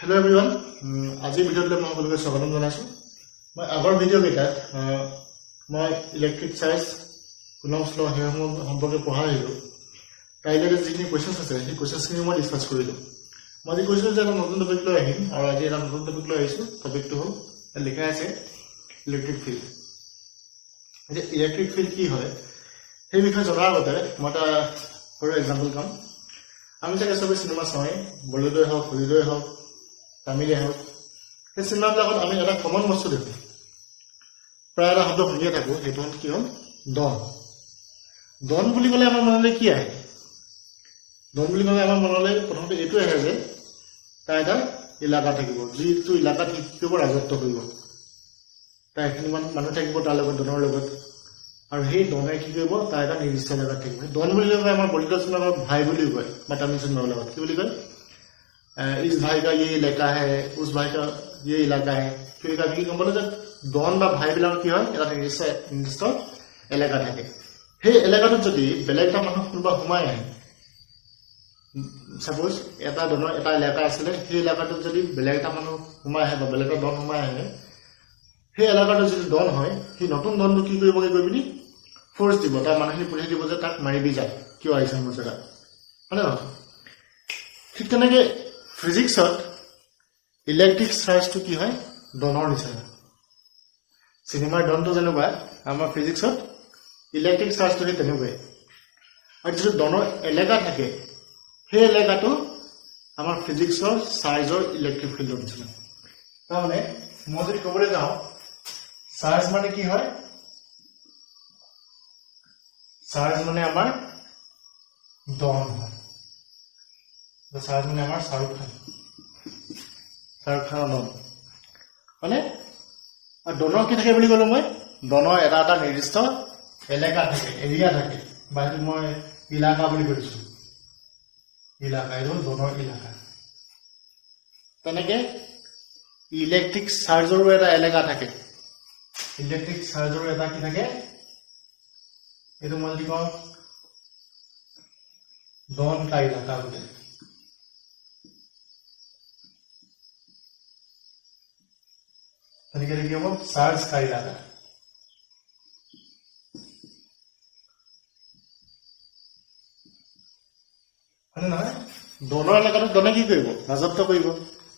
Hello everyone. আজি ভিডিঅ'টোলৈ মই সকলোকে স্বাগতম জনাইছো। মই আগৰ ভিডিঅ' কেইটাত মই ইলেক্ট্ৰিক চাৰ্জ কুলম্বছ ল সম্পৰ্কে পঢ়াইলো। কাইলৈ যিখিনি কোৱেশ্চনছ আছে সেই কোৱেশ্চনছখিনি মই ডিছকাছ কৰিলো। মই আজি কৈছিলো যে এটা নতুন টপিক লৈ আহিম আৰু আজি এটা নতুন টপিক লৈ আহিছো। টপিকটো হ'ল লিখা আছে ইলেক্ট্ৰিক ফিল্ড। এতিয়া ইলেক্ট্ৰিক ফিল্ড কি হয় সেই বিষয়ে জনাৰ আগতে মই এটা সৰু এক্সাম্পল কম। আমি চাগে চবেই চিনেমা চাওঁৱেই, বলিউডেই হওক হলিউডেই হওক তামিলে হওক। সেই চিনেমাবিলাকত আমি এটা কমন বস্তু দেখোঁ, প্ৰায় এটা শব্দ শুনিয়ে থাকোঁ, সেইটো হ'ল কি হ'ল ডন। ডন বুলি ক'লে আমাৰ মনলৈ কি আহে? ডন বুলি ক'লে আমাৰ মনলৈ প্ৰথমতে এইটো আহে যে তাৰ এটা ইলাকা থাকিব, যিটো ইলাকাত কি কৰিব ৰাজত্ব কৰিব, তাৰ এখিনি মানুহ থাকিব তাৰ লগত, ডনৰ লগত। আৰু সেই ডনে কি কৰিব, তাৰ এটা নিৰ্দিষ্ট এলেকাত থাকিব। ডন বুলি ক'লে আমাৰ বলিউড চিনেমাৰ ভাই বুলিও কয় বা তামিল চিনেমাবিলাকত কি বুলি কয়, इस भाई का ये इलाका है, उस भाई का ये इलाका है। फिर कभी गम पाলো যে ডন বা ভাইবিলাকৰ কি হয়, এটা নিৰ্দিষ্ট এলেকা থাকে। সেই এলেকাটোত যদি বেলেগ এটা মানুহ কোনোবা সোমাই আহে, সাপোজ এটা ডনৰ এটা এলেকা আছিলে, সেই এলেকাটোত যদি বেলেগ এটা মানুহ সোমাই আহে বা বেলেগ এটা ডন সোমাই আহে, সেই এলেকাটোত যদি ডন হয়, সেই নতুন ডনটো কি কৰিবগৈ গৈ পিনি ফ'ৰ্চ দিব, তাৰ মানুহখিনি পঠিয়াই দিব যে তাক মাৰিবি যা, কিয় আহিছে মোৰ জেগাত, হয়নে নহয়? ঠিক তেনেকৈ ফিজিক্সত ইলেক্ট্ৰিক চাৰ্জটো কি হয়, ডনৰ নিচিনা। চিনেমাৰ ডনটো যেনেকুৱা, আমাৰ ফিজিক্সত ইলেক্ট্ৰিক চাৰ্জটো সেই তেনেকুৱাই। আৰু যিটো ডনৰ এলেকা থাকে, সেই এলেকাটো আমাৰ ফিজিক্সৰ চাৰ্জৰ ইলেক্ট্ৰিক ফিল্ডৰ নিচিনা। তাৰমানে মই যদি ক'বলৈ যাওঁ, চাৰ্জ মানে কি হয়, চাৰ্জ মানে আমাৰ ডন হয়। চাৰ্জ মানে আমাৰ শ্বাহৰুখ খানৰ ডন মানে। আৰু ডনৰ কি থাকে বুলি ক'লো মই, ডনৰ এটা এটা নিৰ্দিষ্ট এলেকা থাকে, এৰিয়া থাকে, বা সেইটো মই ইলাকা বুলি কৈছো। ইলাকা, এইটো হ'ল ডনৰ ইলাকা। তেনেকে ইলেক্ট্ৰিক চাৰ্জৰো এটা এলেকা থাকে। ইলেক্ট্ৰিক চাৰ্জৰো এটা কি থাকে, এইটো মই যদি কওঁ ডন কা ইলাকা বুলি। তেনেকে কি হ'ব, চাৰ্জ কা ইলাকা। হয়নে নহয়? ডনৰ এলেকাটোত ডনে কি কৰিব, ৰাজত্ব কৰিব।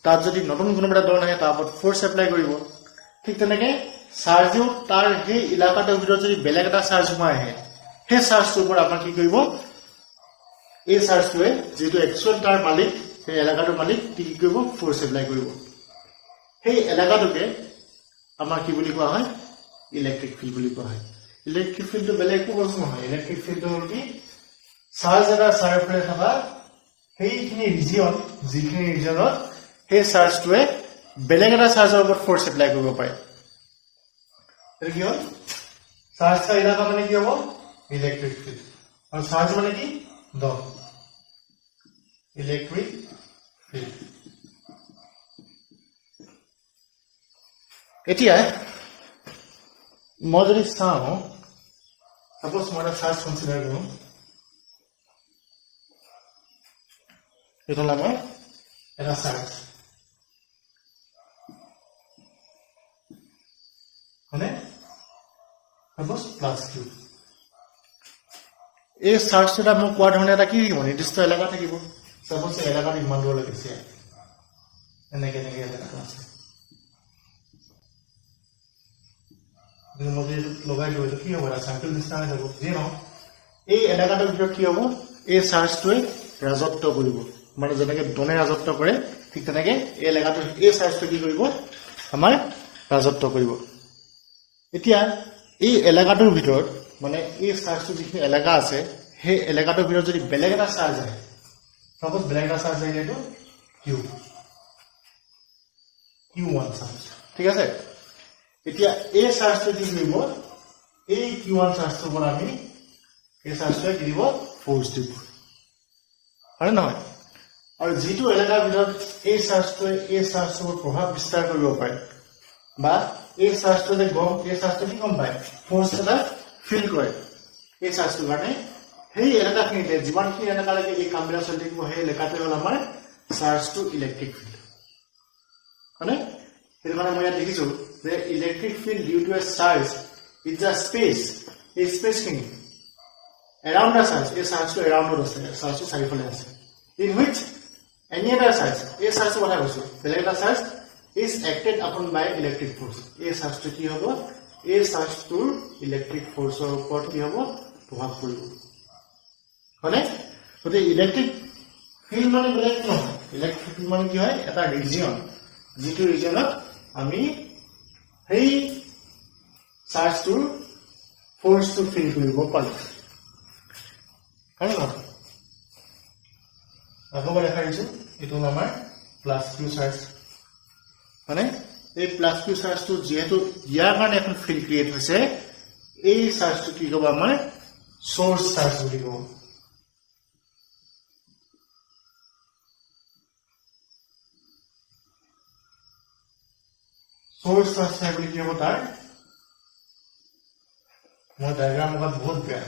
তাত যদি নতুন কোনোবা এটা ডন আহে, তাৰ ওপৰত ফ'ৰ্চ এপ্লাই কৰিব। ঠিক তেনেকে চাৰ্জেও তাৰ সেই ইলাকাটোৰ ভিতৰত যদি বেলেগ এটা চাৰ্জ সোমাই আহে, সেই চাৰ্জটোৰ ওপৰত আপোনাৰ কি কৰিব, এই চাৰ্জটোৱে যিটো একচুৱেল তাৰ মালিক, সেই এলেকাটোৰ মালিক, কি কৰিব, ফ'ৰ্চ এপ্লাই কৰিব। সেই এলেকাটোকে আমাৰ কি বুলি কোৱা হয়, ইলেক্ট্ৰিক ফিল্ড বুলি কোৱা হয়। ইলেক্ট্ৰিক ফিল্ডটো বেলেগ একো বস্তু নহয়। ইলেক্ট্ৰিক ফিল্ডটো হ'ল কি, চাৰ্জ এটা চাৰিওফালে থকা সেইখিনি ৰিজিয়ন, যিখিনি ৰিজিয়নত সেই চাৰ্জটোৱে বেলেগ এটা চাৰ্জৰ ওপৰত ফ'ৰ্চ এপ্লাই কৰিব পাৰে। এইটো কি হ'ল, চাৰ্জ কা ইলাকা মানে কি হ'ব, ইলেক্ট্ৰিক ফিল্ড। আৰু চাৰ্জ মানে কি, ডন, ইলেক্ট্ৰিক ফিল্ড। এতিয়া মই যদি চাওঁ, সাপোজ মই এটা চাৰ্জ কনচিডাৰ কৰোঁ, এইটো হ'ল আমাৰ এটা চাৰ্জ, হয়নে? Suppose plus Q. এই চাৰ্জটো এটা মোক কোৱা ধৰণে এটা কি থাকিব, নিৰ্দিষ্ট এলেকা থাকিব। সাপোজ এই এলেকাটো ইমান দূৰলৈকে আছে, এনেকে এনেকে এলেকাটো আছে। মই যদি লগাই দিওঁ, এইটো কি হ'ব, এটা চাৰ্কেল নিচিনা হৈ যাব। যিয়ে নহওক, এই এলেকাটোৰ ভিতৰত কি হ'ব, এই চাৰ্জটোৱে ৰাজত্ব কৰিব। মানে যেনেকে ডনে ৰাজত্ব কৰে, ঠিক তেনেকে এই এলেকাটো, এই চাৰ্জটোৱে কি কৰিব, আমাৰ ৰাজত্ব কৰিব। এতিয়া এই এলেকাটোৰ ভিতৰত, মানে এই চাৰ্জটোৰ যিখিনি এলেকা আছে, সেই এলেকাটোৰ ভিতৰত যদি বেলেগ এটা চাৰ্জ আহে, চাপোজ বেলেগ এটা চাৰ্জ আহিলে, এইটো Q1 চাৰ্জ, ঠিক আছে। এতিয়া এই চাৰ্জটো কি কৰিব, এই Q1 চাৰ্জটোৰ পৰা আমি এই চাৰ্জটোৱে কি দিব, ফ'ৰ্চ দিব, হয়নে নহয়? আৰু যিটো এলেকাৰ ভিতৰত এই চাৰ্জটোৱে এই চাৰ্জটোৰ ওপৰত প্ৰভাৱ বিস্তাৰ কৰিব পাৰে, বা এই চাৰ্জটোৱে এই চাৰ্জটো কি গম পায়, ফ'ৰ্চ এটা ফিল কৰে এই চাৰ্জটোৰ কাৰণে, সেই এলেকাখিনিতে যিমানখিনি এলেকালৈকে এই কামবিলাক চলি থাকিব, সেই এলেকাটোৱে হ'ল আমাৰ চাৰ্জ টু ইলেক্ট্ৰিক ফিল্ড। হয়নে সেইটো কাৰণে মই ইয়াত লিখিছো যে electric field due to a charge is the space এই স্পেচখিনি around the charge a charge to around the charge to চাৰিফালে আছে in which any other charge a charge to কথা কৈছো বেলেগ এটা charge is acted upon by electric force a charge to কি হ'ব a charge to electric force ৰ ওপৰত কি হ'ব প্ৰভাৱ পৰিব হয়নে গতিকে ইলেক্ট্ৰিক ফিল্ড মানে বেলেগ নহয় ইলেক্ট্ৰিক ফিল্ড মানে কি হয় এটা ৰিজিয়ন যিটো ৰিজিয়নত আমি সেই চাৰ্জটোৰ ফোৰ্সটো ফিল কৰিব পাৰো হয়নে আকৌ দেখা দিছো এইটো আমাৰ প্লাস কিউ চাৰ্জ মানে এই প্লাস কিউ চাৰ্জটো যেহেতু ইয়াৰ কাৰণে এখন ফিল্ড ক্ৰিয়েট হৈছে এই চাৰ্জটো কি ক'ব আমাৰ সোৰ্স চাৰ্জ বুলি ক'ব সোৰ্স চাৰ্জ বুলি কি হ'ব তাৰ মই ডায়াগ্ৰাম লগত বহুত বেয়া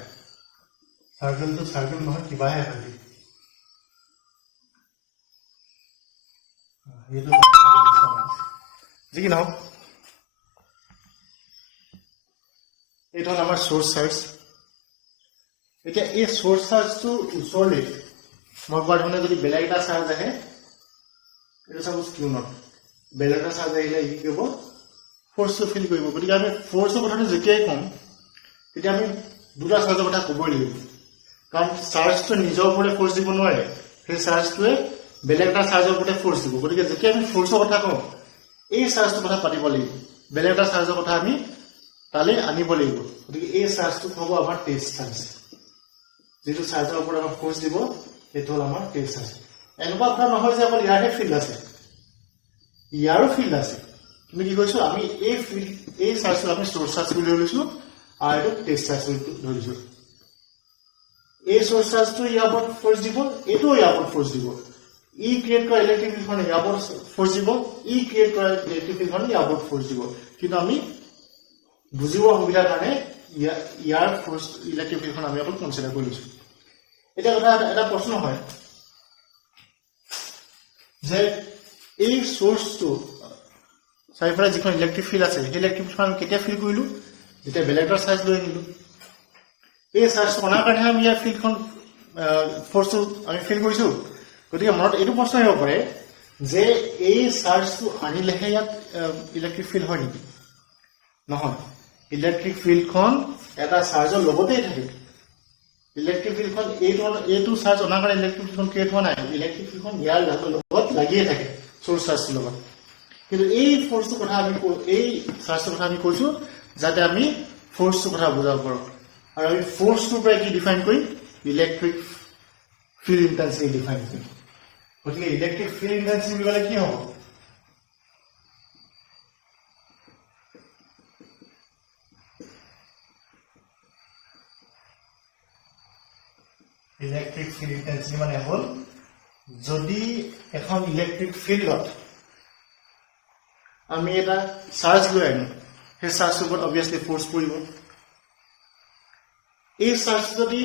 সাৰ্কেল তো সাৰ্কেল নহয় কিবাহে হয় ये तो जी ना এটা আমাৰ সোৰ্স চাৰ্জ এতিয়া এই সোৰ্স চাৰ্জটো উচৰলে মই কোৱাধৰণে যদি বেলেগ এটা চাৰ্জ আহে এটা সাপোজ কিউ নট বেলেগ এটা চাৰ্জ আহিলে ই কি হ'ব ফোৰ্সটো ফিল কৰিব গতিকে আমি ফোৰ্সৰ কথাটো যেতিয়াই কম তেতিয়া আমি দুটা চাৰ্জৰ কথা ক'বই লাগিব কাৰণ চাৰ্জটো নিজৰ ওপৰতে ফোৰ্স দিব নোৱাৰে সেই চাৰ্জটোৱে বেলেগ এটা চাৰ্জৰ ওপৰতে ফোৰ্স দিব গতিকে যেতিয়া আমি ফোৰ্সৰ কথা কওঁ এই চাৰ্জটোৰ কথা পাতিব লাগিব বেলেগ এটা চাৰ্জৰ কথা আমি তালে আনিব লাগিব গতিকে এই চাৰ্জটো হ'ব আমাৰ টেষ্ট চাৰ্জ যেটো চাৰ্জৰ ওপৰত আমাৰ ফোৰ্স দিব এটো হ'ল আমাৰ টেষ্ট চাৰ্জ এনেকুৱা কথা নহয় যে আমাৰ ইয়াৰহে ফিল্ড আছে ইয়াৰো ফিল্ড আছে তুমি কি কৈছো আমি এই ফিল্ড এই চাৰ্জটো আমি সোৰ্স চাৰ্জ বুলি লৈছো আৰু এটো টেষ্ট চাৰ্জ বুলি লৈছো এই সোৰ্স চাৰ্জটো ইয়াৰ ওপৰত ফোৰ্স দিব এটো ইয়াৰ ওপৰত ফোৰ্স দিব ই ক্ৰিয়েট কৰা ইলেক্ট্ৰিক ফিল্ডখন ইয়াৰ ওপৰত ফোৰ্স দিব ই ক্ৰিয়েট কৰা ইলেক্ট্ৰিক ফিল্ডখন ইয়াৰ ওপৰত ফোৰ্স দিব কিন্তু আমি বুজিব সুবিধাৰ কাৰণে ইয়াৰ ফোৰ্স ইলেক্ট্ৰিক ফিল্ডখন আমি অকল কনসিডাৰ কৰি লৈছো এটা কথা এটা প্ৰশ্ন হয় যে এই সোৰ্সটো চাৰিফালে যিখন ইলেক্ট্ৰিক ফিল্ড আছে সেই ইলেক্ট্ৰিক ফিল্ডখন আমি কেতিয়া ফিল কৰিলো যেতিয়া বেলেগ এটা চাৰ্জ লৈ আনিলো এই চাৰ্জ অনাৰ কাৰণে আমি ইয়াৰ ফিল্ডখন ফোৰ্সটো আমি ফিল কৰিছো গতিকে মনত এইটো প্ৰশ্ন আহিব পাৰে যে এই চাৰ্জটো আনিলেহে ইয়াত ইলেক্ট্ৰিক ফিল্ড হয় নেকি নহয় ইলেক্ট্ৰিক ফিল্ডখন এটা চাৰ্জৰ লগতেই থাকে ইলেক্ট্ৰিক ফিল্ডখন এইটো চাৰ্জ অনাৰ কাৰণে ইলেক্ট্ৰিক ফিল্ডখন ক্ৰিয়েট হোৱা নাই ইলেক্ট্ৰিক ফিল্ডখন ইয়াৰ লগত লাগিয়ে থাকে সোৰ্স চাৰ্জটোৰ লগত কিন্তু এই ফোৰ্সটোৰ কথা আমি এই চাৰ্জটোৰ কথা আমি কৈছো যাতে আমি ফোৰ্সটোৰ কথা বুজাব পাৰো আৰু আমি ফোৰ্সটোৰ পৰা কি ডিফাইন কৰিম ইলেক্ট্ৰিক ফিল্ড ইন্টেন্সিটি ডিফাইন কৰিম গতিকে ইলেক্ট্ৰিক ফিল্ড ইন্টেন্সিটি বুলি ক'লে কি হ'ব ইলেক্ট্ৰিক ফিল্ড ইন্টেন্সিটি মানে হ'ল যদি এখন ইলেক্ট্ৰিক ফিল্ডত আমি এটা চাৰ্জ লৈ আনো সেই চাৰ্জৰ ওপৰত অবভিয়াছলি ফোৰ্স পৰিব এই চাৰ্জ যদি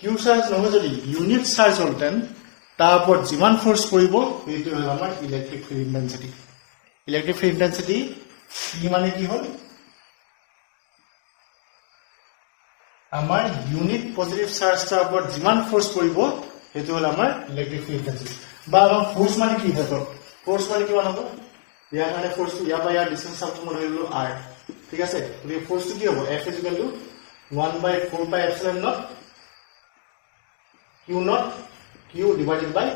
কিউ চাৰ্জ নহয় যদি ইউনিট চাৰ্জ হ'লতেন তাৰ ওপৰত যিমান ফোৰ্স পৰিব এইটো হ'ল আমাৰ electric field intensity electric field intensity ই মানে কি হ'ল আমাৰ ইউনিট পজিটিভ চাৰ্জৰ ওপৰত যিমান ফোৰ্স পৰিব সেইটো হ'ল আমাৰ ইলেক্ট্ৰিক ফিল্ড ইন্টেন্সিটি বা আমাৰ ফোৰ্স মানে কি হ'ব ফোৰ্স মানে কি হ'ব ইয়াৰ কাৰণে ফোৰ্সটো ইয়াৰ পৰা ইয়াৰ ডিসটেন্স চাপটো মই ধৰিলো r ঠিক আছে গতিকে ফোর্সটো কি হ'ব f 1/4πε0 q naught q divided by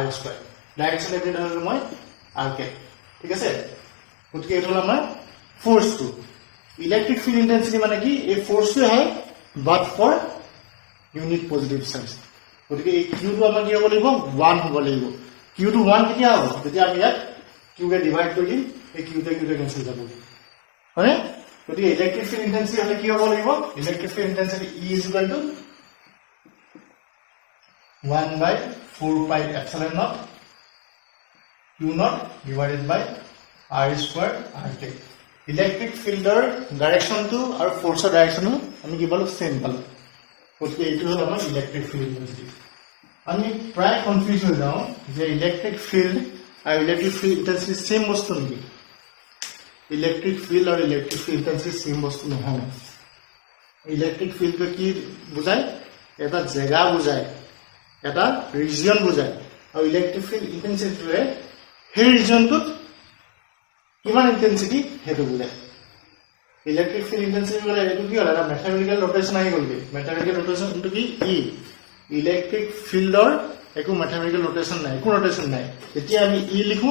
r square direction every ধরলো মই r কে ঠিক আছে গতিকে এটা হলো আমাৰ ফোর্সটো ইলেক্ট্রিক ফিল্ড ইন্টেন্সিটি মানে কি এই ফোর্সটো হয় বাট ফর ইউনিট পজিটিভ চার্জ গতিকে এই q টো আমাৰ কি হ'ব লাগিব 1 হ'ব লাগিব q টো 1 কেতিয়া হ'ব যেতিয়া আমি ইয়াত q কে ডিভাইড কৰি দিম এই q টো কেনসেল যাব হয় গতিকে ইলেক্ট্রিক ফিল্ড ইন্টেন্সিটি হলে কি হ'ব লাগিব electric field intensity E = 1/4πε0 q naught divided by r square r k electric ফিল্ডৰ ডাইৰেকশনটো আৰু ফোৰ্সৰ ডাইৰেকশনো আমি কি পালো সেম পালো গতিকে এইটো হ'ল আমাৰ ইলেক্ট্ৰিক ফিল্ড ইন্টেন্সিটি আমি প্ৰায় কনফিউজ হৈ যাওঁ যে ইলেক্ট্ৰিক ফিল্ড আৰু ইলেক্ট্ৰিক ফিল্ড ইণ্টেন্সিটি সেম বস্তু নেকি ইলেক্ট্ৰিক ফিল্ড আৰু ইলেক্ট্ৰিক ফিল্ড ইণ্টেন্সিটি সেম বস্তু নহয় ইলেক্ট্ৰিক ফিল্ডটো কি বুজায় এটা জেগা বুজায় এটা ৰিজন বুজায় আৰু ইলেক্ট্ৰিক ফিল্ড ইণ্টেন্সিটিটোৱে সেই ৰিজনটোত কিমান ইণ্টেন্সিটি সেইটো বুজায় ইলেক্ট্ৰিক ফিল্ড ইণ্টেন্সিটি বুজালে এইটো কি হ'ল এটা মেথমেটিকেল নোটেশ্যন আহি গ'লগৈ মেথমেটিকেল নোটেশ্যনটো কি ইলেক্ট্ৰিক ফিল্ডৰ একো মেথমেটিকেল নোটেশ্যন নাই একো নোটেশ্যন নাই যেতিয়া আমি লিখো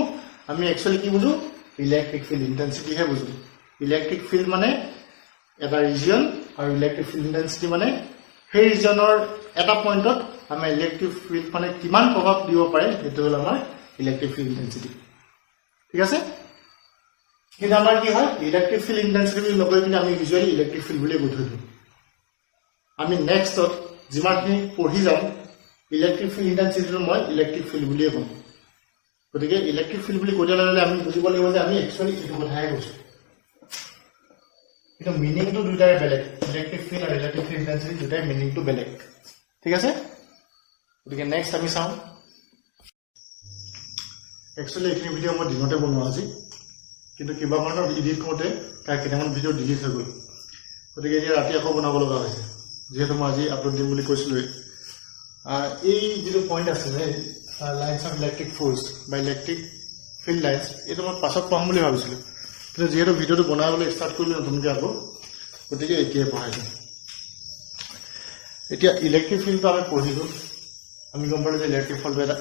আমি একচুৱেলি কি বুজো ইলেক্ট্ৰিক ফিল্ড ইণ্টেন্সিটিহে বুজো ইলেক্ট্ৰিক ফিল্ড মানে এটা ৰিজন আৰু ইলেক্ট্ৰিক ফিল্ড ইণ্টেন্সিটি মানে সেই ৰিজনৰ এটা পইণ্টত আমাৰ ইলেক্ট্ৰিক ফিল্ড মানে কিমান প্ৰভাৱ দিব পাৰে সেইটো হ'ল আমাৰ ইলেক্ট্ৰিক ফিল্ড ইণ্টেন্সিটি ঠিক আছে কিন্তু আমাৰ কি হয় ইলেক্ট্ৰিক ফিল্ড ইণ্টেন্সিটি বুলি নকৈ পিনে আমি ইউজুৱেলি ইলেক্ট্ৰিক ফিল্ড বুলি বুজি দিওঁ আমি নেক্সটত যিমানখিনি পঢ়ি যাম ইলেক্ট্ৰিক ফিল্ড ইণ্টেন্সিটিটো মই ইলেক্ট্ৰিক ফিল্ড বুলিয়ে ক'ম গতিকে ইলেক্ট্ৰিক ফিল্ড বুলি ক'লে ল'লে আমি বুজিব লাগিব যে আমি একচুৱেলি এইটো কথাহে কৈছোঁ কিন্তু মিনিংটো দুটাই বেলেগ ইলেক্ট্ৰিক ফিল্ড আৰু ইলেক্ট্ৰিক ফিল্ড ইণ্টেন্সিটি দুটাই মিনিংটো বেলেগ ঠিক আছে গতিকে নেক্সট আমি চাওঁ একচুৱেলি এইখিনি ভিডিঅ' মই দিনতে বনোৱা আজি কিন্তু কিবা কাৰণত এডিট কৰোঁতে তাৰ কেইটামান ভিডিঅ' ডিলিট হৈ গ'ল গতিকে এতিয়া ৰাতি আকৌ বনাব লগা হৈছে যিহেতু মই আজি আপলোড দিম বুলি কৈছিলোঁৱেই এই যিটো পইণ্ট আছে যে লাইন্স অফ ইলেক্ট্ৰিক ফ'ৰ্চ বা ইলেক্ট্ৰিক ফিল্ড লাইন্স এইটো মই পাছত পঢ়াম বুলি ভাবিছিলোঁ কিন্তু যিহেতু ভিডিঅ'টো বনাবলৈ ষ্টাৰ্ট কৰিলোঁ নতুনকৈ আকৌ গতিকে এতিয়াই পঢ়াইছোঁ এতিয়া ইলেক্ট্ৰিক ফিল্ডটো আমি পঢ়িলোঁ আমি গম পালোঁ যে ইলেক্ট্ৰিক ফিল্ডটো এটা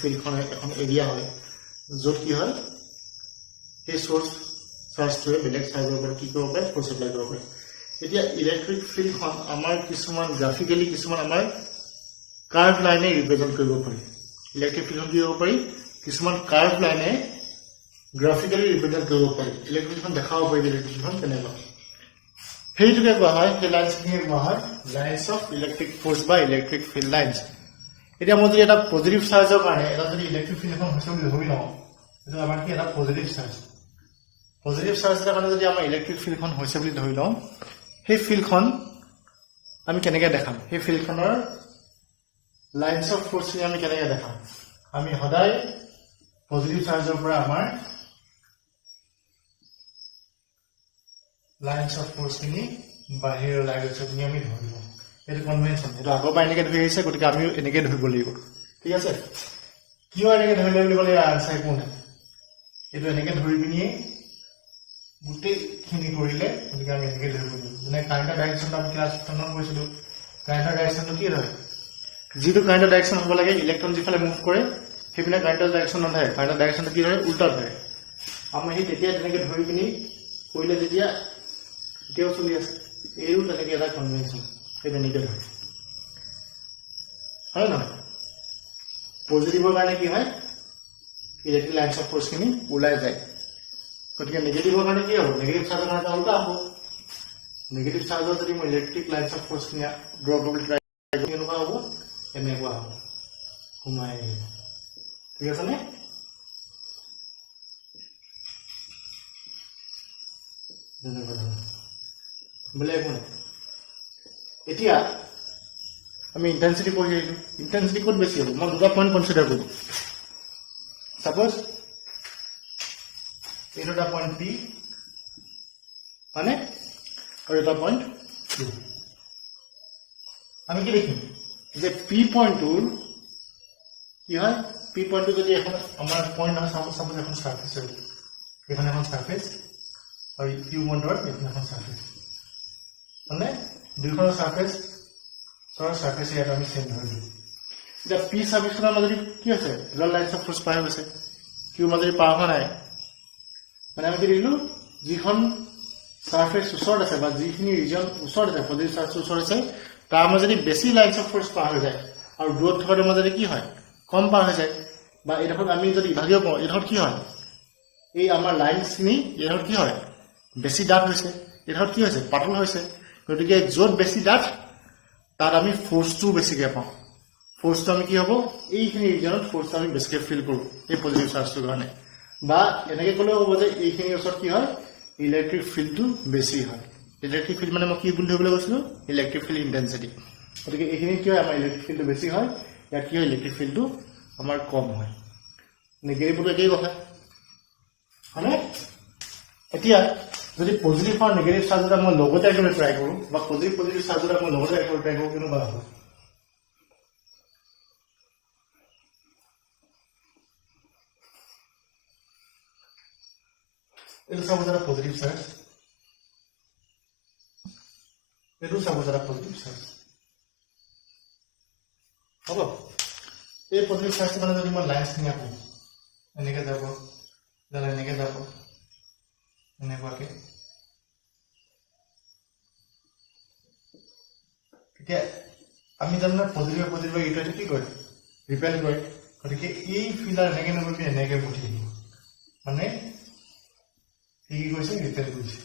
ফিল্ডখন এখন এৰিয়া হয় য'ত কি হয় সেই চ'ৰ্চ চাৰ্জটোৱে বেলেগ চাৰ্জৰ ওপৰত কি কৰিব পাৰে ফ'ৰ্চ এপ্লাই কৰিব পাৰে এতিয়া ইলেক্ট্ৰিক ফিল্ডখন আমাৰ কিছুমান গ্ৰাফিকেলি কিছুমান আমাৰ কাৰ্ভ লাইনে ৰিপ্ৰেজেণ্ট কৰিব পাৰি ইলেক্ট্ৰিক ফিল্ডখন কি কৰিব পাৰি কিছুমান কাৰ্ভ লাইনে গ্ৰাফিকেলি ৰিপ্ৰেজেণ্ট কৰিব পাৰি ইলেক্ট্ৰিক ফিল্ডখন দেখাব পাৰি ইলেক্ট্ৰিক ফিল্ডখন কেনেকুৱা সেইটোকে কোৱা হয় সেই লাইন্সখিনিয়ে কোৱা হয় লাইন্স অফ ইলেক্ট্ৰিক ফ'ৰ্চ বা ইলেক্ট্ৰিক ফিল্ড লাইন্স এতিয়া মই যদি এটা পজিটিভ চাৰ্জৰ কাৰণে এটা যদি ইলেক্ট্ৰিক ফিল্ড এখন হৈছে বুলি ধৰি লওঁ সেইটো আমাৰ কি এটা পজিটিভ চাৰ্জ এটাৰ কাৰণে যদি আমাৰ ইলেক্ট্ৰিক ফিল্ডখন হৈছে বুলি ধৰি লওঁ সেই ফিল্ডখন আমি কেনেকৈ দেখাম সেই ফিল্ডখনৰ লাইন্স অফ ফ'ৰ্চখিনি আমি কেনেকৈ দেখাম আমি সদায় পজিটিভ চাৰ্জৰ পৰা আমাৰ লাইন্স অফ ফ'ৰ্চখিনি বাহিৰ ওলাই গৈছে বুলি আমি ধৰি লওঁ এইটো কনভেনশ্যন এইটো আগৰ পৰা এনেকৈ ধৰি আহিছে গতিকে আমিও এনেকৈ ধৰিব লাগিব ঠিক আছে কিয় এনেকৈ ধৰিলে বুলি ক'লে আনচাৰ একো নাই এইটো এনেকৈ ধৰি পিনিয়ে গোটেইখিনি কৰিলে গতিকে আমি এনেকৈ ধৰিব লাগিব যেনে কাৰেণ্টৰ ডাইৰেকশ্যনটো আমি ক্লাছ 10ত কৈছিলোঁ কাৰেণ্টৰ ডাইৰেকশ্যনটো কি হয় যিটো কাৰেণ্টৰ ডাইৰেকশ্যন হ'ব লাগে ইলেক্ট্ৰন যিফালে মুভ কৰে সেইপিনে কাৰেণ্টৰ ডাইৰেকশ্যন নধৰে কাৰেণ্টৰ ডাইৰেকশ্যনটো কি ধৰে উল্টা ধৰে আমি সেই তেতিয়া তেনেকৈ ধৰি পিনি কৰিলে যেতিয়া এতিয়াও চলি আছে এইটো তেনেকৈ এটা কনভেনশ্যন সেই তেনেকৈ ধৰে হয় নহয় পজিটিভৰ কাৰণে কি হয় ইলেক্ট্ৰিক লাইন্স অফ ফ'ৰ্চখিনি ওলাই যায় গতিকে নেগেটিভৰ কাৰণে কি হ'ব নেগেটিভ চাৰ্জৰ কাৰণে উল্টা হ'ব নেগেটিভ চাৰ্জৰ যদি মই ইলেক্ট্ৰিক লাইন্স অফ ফ'ৰ্চখিনি ড্ৰ কৰিবলৈ ট্ৰাই কৰোঁ এনেকুৱা হ'ব এনেকুৱা হ'ব সোমাই আহিব ঠিক আছেনে বোলে একো নাই এতিয়া আমি ইণ্টেন্সিটি পঢ়ি আহিলোঁ ইণ্টেন্সিটি ক'ত বেছি হ'ব মই দুটা পইণ্ট কনচিডাৰ কৰোঁ সাপোজ এইটো এটা পইণ্ট পি মানে আৰু এটা পইণ্ট কিউ আমি কি দেখিম যে পি পইণ্টটোৰ কি হয় পি পইণ্টটো যদি এখন আমাৰ পইণ্ট নহয় সাপোজ এখন সাৰফেচ হয় এইখন এখন সাৰফেচ আৰু কিউ পইণ্টৰ এইখন এখন সাৰফেচ মানে দুইখনৰ সাৰফেচ সাৰফেচ ইয়াত আমি চেম ধৰিলোঁ এতিয়া পি সাৰ্ফেচখনৰ মাজত কি আছে ৰিয়েল লাইন্স অফ ফ'ৰ্চ পাৰ হৈ গৈছে কিউ মাজত পাৰ হোৱা নাই মানে আমি কি দেখিলোঁ যিখন সাৰ্ফেচ ওচৰত আছে বা যিখিনি ৰিজন ওচৰত আছে পজিটিভ চাৰ্জটো ওচৰত আছে তাৰ মাজত বেছি লাইন্স অফ ফ'ৰ্চ পাৰ হৈ যায় আৰু দূৰত থকাটোৰ মাজত কি হয় কম পাৰ হৈ যায় বা এইডোখৰত আমি যদি ইভাগেও কওঁ এইডোখৰত কি হয় এই আমাৰ লাইন্সখিনি এইডোখৰত কি হয় বেছি ডাঠ হৈছে এইডোখৰত কি হৈছে পাতল হৈছে গতিকে য'ত বেছি ডাঠ তাত আমি ফ'ৰ্চটোও বেছিকৈ পাওঁ ফ'ৰ্চটো আমি কি হ'ব এইখিনি ৰিজনত ফ'ৰ্চটো আমি বেছিকৈ ফিল কৰোঁ এই পজিটিভ চাৰ্জটোৰ কাৰণে বা এনেকৈ ক'লেও হ'ব যে এইখিনিৰ ওচৰত কি হয় ইলেক্ট্ৰিক ফিল্ডটো বেছি হয় ইলেক্ট্ৰিক ফিল্ড মানে মই কি বুলি ধৰিবলৈ কৈছিলোঁ ইলেক্ট্ৰিক ফিল্ড ইণ্টেন্সিটি গতিকে এইখিনি কি হয় আমাৰ ইলেক্ট্ৰিক ফিল্ডটো বেছি হয় ইয়াত কি হয় ইলেক্ট্ৰিক ফিল্ডটো আমাৰ কম হয় নেগেটিভটো একেই কথা মানে এতিয়া যদি পজিটিভ আৰু নেগেটিভ চাৰ্জ এটা মই লগতে একেবাৰে ট্ৰাই কৰোঁ বা পজিটিভ চাৰ্জ এটা মই লগতে একেবাৰে ট্ৰাই কৰোঁ কেনেকুৱা হ'ব এইটো চাব যাৰা পজিটিভ চাৰ্জ এইটো চাব যাৰা পজিটিভ চাৰ্জ হ'ব এই পজিটিভ চাৰ্জটো মানে যদি মই লাইনখিনি আকোঁ এনেকৈ যাব দাদা এনেকৈ যাব এনেকুৱাকৈ এতিয়া আমি জানো পজিটিভ এইটো কি কৰে ৰিপেল কৰে গতিকে এই ফিল্ডাৰ এনেকৈ নকৰি এনেকৈ উঠি আহিব মানে কি কৰিছে ৰিপেল কৰিছে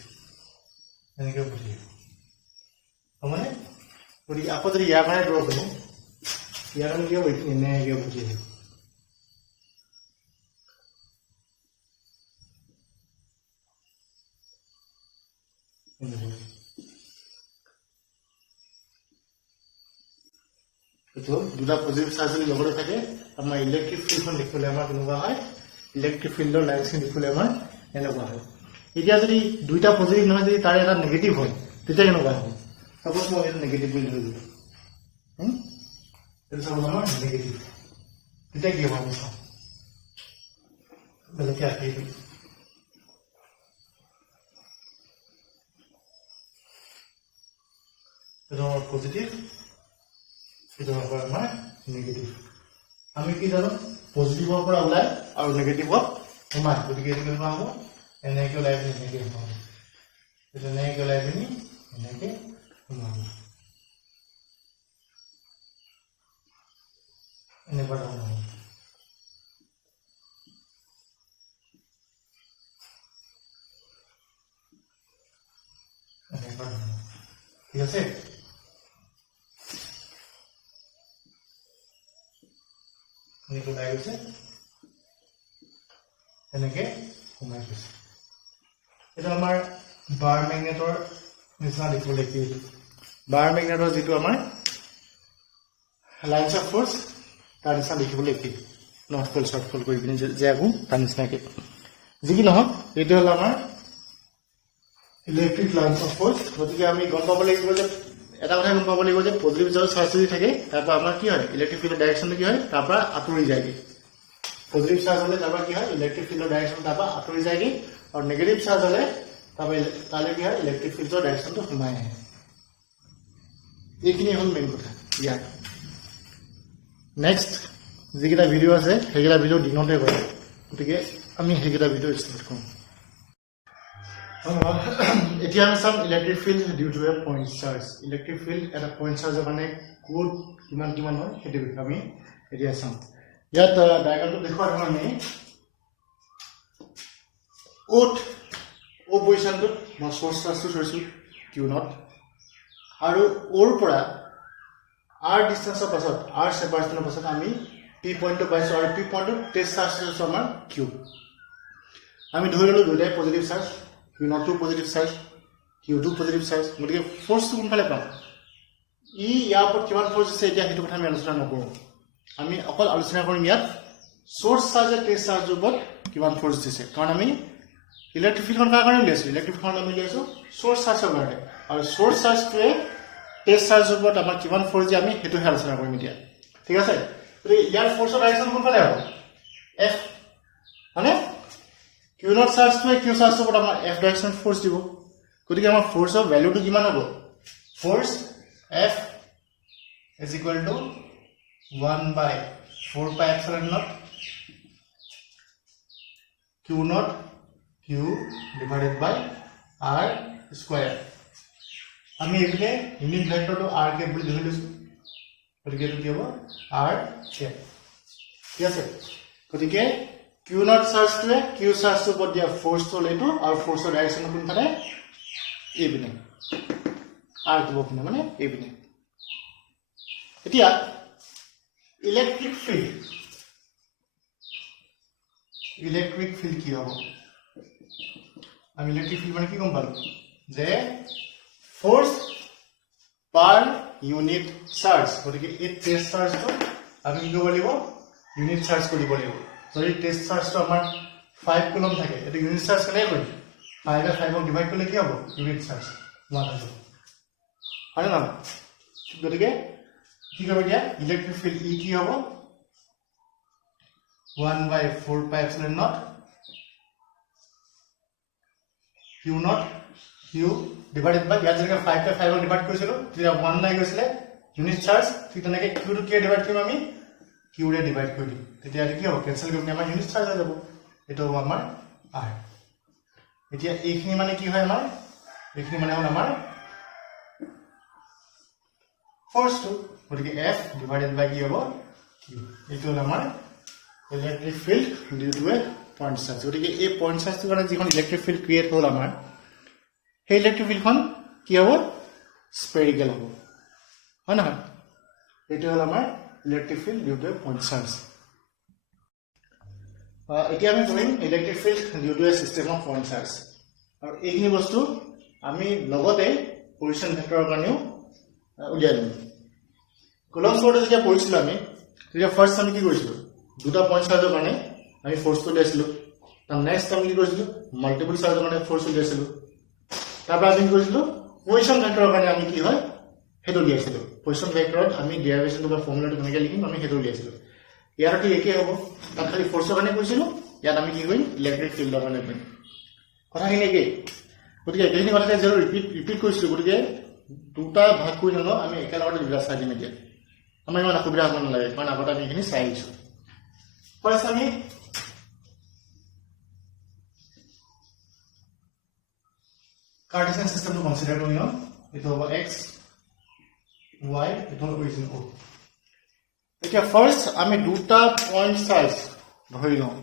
এনেকৈ উঠি আহিব হ'বনে গতিকে আকৌ যদি ইয়াৰ কাৰণে ড্ৰ কৰোঁ ইয়াৰ কাৰণে কি হ'ব এনেকৈ উঠি আহিব দুটা পজিটিভ চাৰ্জ যদি লগতে থাকে আমাৰ ইলেক্ট্ৰিক ফিল্ডখন দেখিবলৈ আমাৰ কেনেকুৱা হয় ইলেক্ট্ৰিক ফিল্ডৰ লাইনখিনি দেখিবলৈ আমাৰ এনেকুৱা হয় এতিয়া যদি দুইটা পজিটিভ নহয় যদি তাৰ এটা নেগেটিভ হয় তেতিয়া কেনেকুৱা হ'ব সাপোজ মই এইটো নেগেটিভ বুলি ধৰি দিলোঁ এইটো চাপোজ আমাৰ নেগেটিভ তেতিয়া কি হ'ব আমি চাওঁ বেলেগকৈ আঁকি দিম এইটো আমাৰ পজিটিভ এইটো হ'ব আমাৰ নেগেটিভ আমি কি জানো পজিটিভৰ পৰা ওলাই আৰু নেগেটিভত সোমাই গতিকে এইটো কেনেকুৱা হ'ব এনেকৈ ওলাই পিনি এনেকৈ সোমাব এইটো এনেকৈ ওলাই পিনি এনেকৈ সোমাব এনেকুৱা ধৰণৰ হ'ব এনেকুৱা ধৰণৰ ঠিক আছে এনেকৈ ওলাই গৈছে এনেকৈ সোমাই গৈছে এইটো আমাৰ বাৰ মেগনেটৰ নিচিনা দেখিবলৈ কি বাৰ মেগনেটৰ যিটো আমাৰ লাইন্স অফ ফ'ৰ্চ তাৰ নিচিনা দেখিবলৈ কি নৰ্থ পল চাউথ পল কৰি পিনি যে আঁকো তাৰ নিচিনাকৈ যি কি নহওক এইটো হ'ল আমাৰ ইলেক্ট্ৰিক লাইন্স অফ ফ'ৰ্চ গতিকে আমি গম পাব লাগিব যে এটা কথা গম পাব লাগিব যে পজিটিভ চাৰ্জ যদি থাকে তাৰপৰা আমাৰ কি হয় ইলেক্ট্ৰিক ফিল্ডৰ ডাইৰেকশ্যনটো কি হয় তাৰপৰা আঁতৰি যায়গৈ পজিটিভ চাৰ্জ হ'লে তাৰপৰা কি হয় ইলেক্ট্ৰিক ফিল্ডৰ ডাইৰেকশ্যন তাৰপৰা আঁতৰি যায়গৈ আৰু নেগেটিভ চাৰ্জ হ'লে তাৰপৰা তালৈ কি হয় ইলেক্ট্ৰিক ফিল্ডৰ ডাইৰেকশ্যনটো সোমাই আহে এইখিনি হ'ল মেইন কথা ইয়াৰ নেক্সট যিকেইটা ভিডিঅ' আছে সেইকেইটা ভিডিঅ' দিনতে কৰে গতিকে আমি সেইকেইটা ভিডিঅ' ষ্টাৰ্ট কৰোঁ এতিয়া আমি চাম electric field due to a point charge electric field এটা পইণ্ট চাৰ্জৰ কাৰণে ক'ত কিমান হয় সেইটো বিষয়ে আমি এতিয়া চাম ইয়াত ডায়াগ্ৰামটো দেখুওৱা ধৰণে আমি অ' পজিশ্যনটোত মই চ'ৰ্চ চাৰ্জটো থৈছোঁ কিউ নট আৰু অ'ৰ পৰা আৰ ডিষ্টেঞ্চৰ পাছত আৰ ছেপাৰেশ্যনৰ পাছত আমি পি পইণ্টটো পাইছোঁ আৰু পি পইণ্টটোত টেষ্ট চাৰ্জ থৈছোঁ আমাৰ কিউ আমি ধৰি ল'লোঁ দুয়োটাই পজিটিভ চাৰ্জ কিউ নটটো পজিটিভ চাৰ্জ কিউটো পজিটিভ চাৰ্জ গতিকে ফ'ৰ্চটো কোনফালে পাম ইয়াৰ ওপৰত কিমান ফ'ৰ্চ দিছে এতিয়া সেইটো কথা আমি আলোচনা নকৰোঁ আমি অকল আলোচনা কৰিম ইয়াত চ'ৰ্চ চাৰ্জে টেষ্ট চাৰ্জৰ ওপৰত কিমান ফ'ৰ্চ দিছে কাৰণ আমি ইলেক্ট্ৰিক ফিল্ডখন কাৰ কাৰণে উলিয়াইছোঁ ইলেক্ট্ৰিক ফিল্ডখন আমি উলিয়াইছোঁ চ'ৰ্চ চাৰ্জৰ কাৰণে আৰু চ'ৰ্চ চাৰ্জটোৱে টেষ্ট চাৰ্জৰ ওপৰত আমাৰ কিমান ফ'ৰ্চ দিয়ে আমি সেইটোহে আলোচনা কৰিম এতিয়া ঠিক আছে গতিকে ইয়াৰ ফ'ৰ্চৰ ডাইৰেকশ্যন কোনফালে হ'ব এফ হয়নে কিউ নট চাৰ্জটোৱে কিউ চাৰ্জটোৰ ওপৰত আমাৰ এফ ডাইৰেকশ্যনত ফ'ৰ্চ দিব গতিকে আমাৰ ফ'ৰ্চৰ ভেলুটো কিমান হ'ব force F is equal to 1/4πε0 Q naught Q divided by R square আমি এইপিনে ইউনিট ভেক্টৰটো আৰ কেপ বুলি ধৰি লৈছোঁ গতিকে এইটো কি হ'ব আৰ কেপ ঠিক আছে গতিকে কিউ নট চাৰ্জটোৱে কিউ চাৰ্জটোৰ ওপৰত দিয়া ফ'ৰ্চটো হ'ল এইটো আৰু ফ'ৰ্চৰ ডাইৰেকশ্যন কোনফালে এইপিনে আৰ কেপৰ পিনে মানে এইপিনে এতিয়া ইলেক্ট্ৰিক ফিল্ড কি হ'ব আমি ইলেক্ট্ৰিক ফিল্ড মানে কি গম পালোঁ যে ফ'ৰ্চ পাৰ ইউনিট চাৰ্জ গতিকে এই টেষ্ট চাৰ্জটো আমি কি কৰিব লাগিব ইউনিট চাৰ্জ কৰিব লাগিব যদি টেষ্ট চাৰ্জটো আমাৰ 5 কুলম থাকে এটো ইউনিট চাৰ্জ কেনে কৰিম 5 এ 5 ক ডিভাইড কৰিলে কি হ'ব ইউনিট চাৰ্জ 1 হ'ব হয় না গতিকে কি কৰিব দিয়া ইলেক্ট্ৰিক ফিল্ড ই কি হ'ব 1/4 pi epsilon naught q naught q divided by ইয়াত যেনেকৈ 5 কে 5 ক ডিভাইড কৰিছিলো তেতিয়া 1 নাই গৈছিলে ইউনিট চাৰ্জ ঠিক তেনেকৈ q টু কে ডিভাইড কৰিম আমি q ৰে ডিভাইড কৰি দিম তেতিয়া কি হ'ব কেনসেল কৰি আমাৰ ইউনিট চাৰ্জ হৈ যাব এটো হ'ব আমাৰ r এতিয়া এইখিনি মানে কি হয় আমাৰ এইখিনি মানে হ'ল আমাৰ ফোর্স টু গতিকে f ডিভাইডেড বাই কি হ'ব q এটো হ'ল আমাৰ electric field due to a point charge গতিকে এই পয়েন্ট চাৰ্জটোৰ কাৰণে যিখন ইলেক্ট্ৰিক ফিল্ড ক্ৰিয়েট হ'ল আমাৰ সেই ইলেক্ট্ৰিক ফিল্ডখন কি হ'ব স্পেৰিকেল হ'ব হয় নহয় এটো হ'ল আমাৰ electric field due to a point charge এতিয়া আমি কৰিম electric field due to a system of point charge আৰু এইখিনি বস্তু আমি লগতে পজিশন ভেক্টৰৰ কাৰণেও উলিয়াই দিম কুলম্বছ বৰ্ডে যেতিয়া পঢ়িছিলো আমি তেতিয়া ফাৰ্স্ট আমি কি কৰিছিলো দুটা পয়েন্ট চাৰ্জৰ কাৰণে আমি ফোৰ্সটো লৈছিলো তাৰ নেক্সট আমি কি কৰিছিলো মাল্টিপল চাৰ্জৰ কাৰণে ফোৰ্স লৈছিলো তাৰপৰা আমি কৰিছিলো পজিশন ভেক্টৰৰ কাৰণে আমি কি হয় হেতু লিখিছিলো পজিশন ভেক্টৰত আমি ডেৰিভেশনটো বা ফৰ্মুলাটো কেনেকৈ লিখিম আমি হেতু লিখিছিলো ইয়াৰ কি একে হ'ব তাত খালি ফোৰ্সৰ কাৰণে কৈছিলো ইয়াত আমি কি কৰিম ইলেক্ট্ৰিক ফিল্ডৰ কাৰণে কৰিম কথাখিনি একে গতিকে একেখিনি কথাতে যেন ৰিপিট কৰিছিলো গতিকে দুটা ভাগ কৰি নলও আমি একেলগতে দুটা চাই দিম এতিয়া আমাৰ ইমান অসুবিধা হ'ব নালাগে কাৰণ আগতে আমি এইখিনি চাই আহিছো ফাৰ্স্ট আমি কাৰ্টেছিয়ান সিস্টেমটো কনসিডাৰ কৰি লওঁ এটো হ'ব x y এটো হ'ল অৰিজিন o এতিয়া ফাৰ্স্ট আমি দুটা পয়েন্ট চাৰ্জ ধৰি লওঁ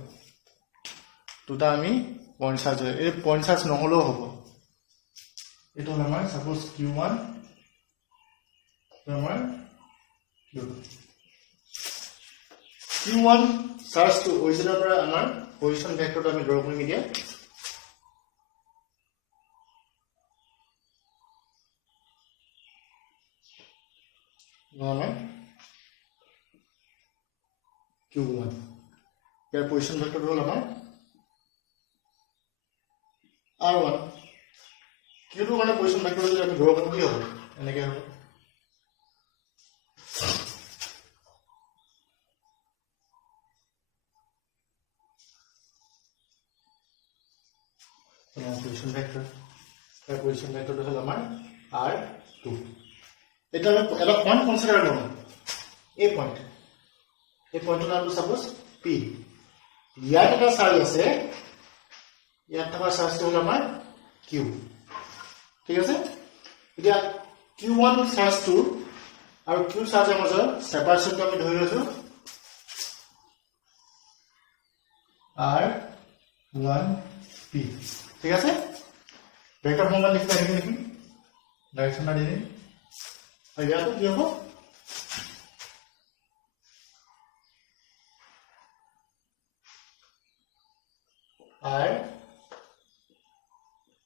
দুটা আমি পয়েন্ট চাৰ্জ এই পয়েন্ট চাৰ্জ নহলেও হ'ব এটো হ'ল আমাৰ সাপোজ q1 আমাৰ q1 চাৰ্জ টু অৰিজিনৰ পৰা আমাৰ পজিশন ভেক্টৰটো আমি ড্ৰ কৰিম এতিয়া q1 ইয়াৰ পজিশন ভেক্টৰটো হ'ল আমাৰ r1 q2 মানে পজিশন ভেক্টৰ যদি আমি ড্ৰ কৰোঁ কি হ'ব এনেকৈ হ'ব position vector the position vector to our r2 এটা আমি এটা পয়েন্ট কনসিডার করব এই পয়েন্টৰ নাম সাপোজ p ইয়াত এটা চাৰ্জ আছে ইয়াত থকা চাৰ্জটো হ'ল আমাৰ q ঠিক আছে এতিয়া q1 চাৰ্জটো আৰু q চাৰ্জৰ মাজৰ সেপাৰেশনটো আমি ধৰি লৈছো r1p ঠিক আছে ভেক্টৰ ফৰ্মুলা লিখি লিখি ডাইৰেকশন দি দিম আৰু ইয়াতো কি হ'ব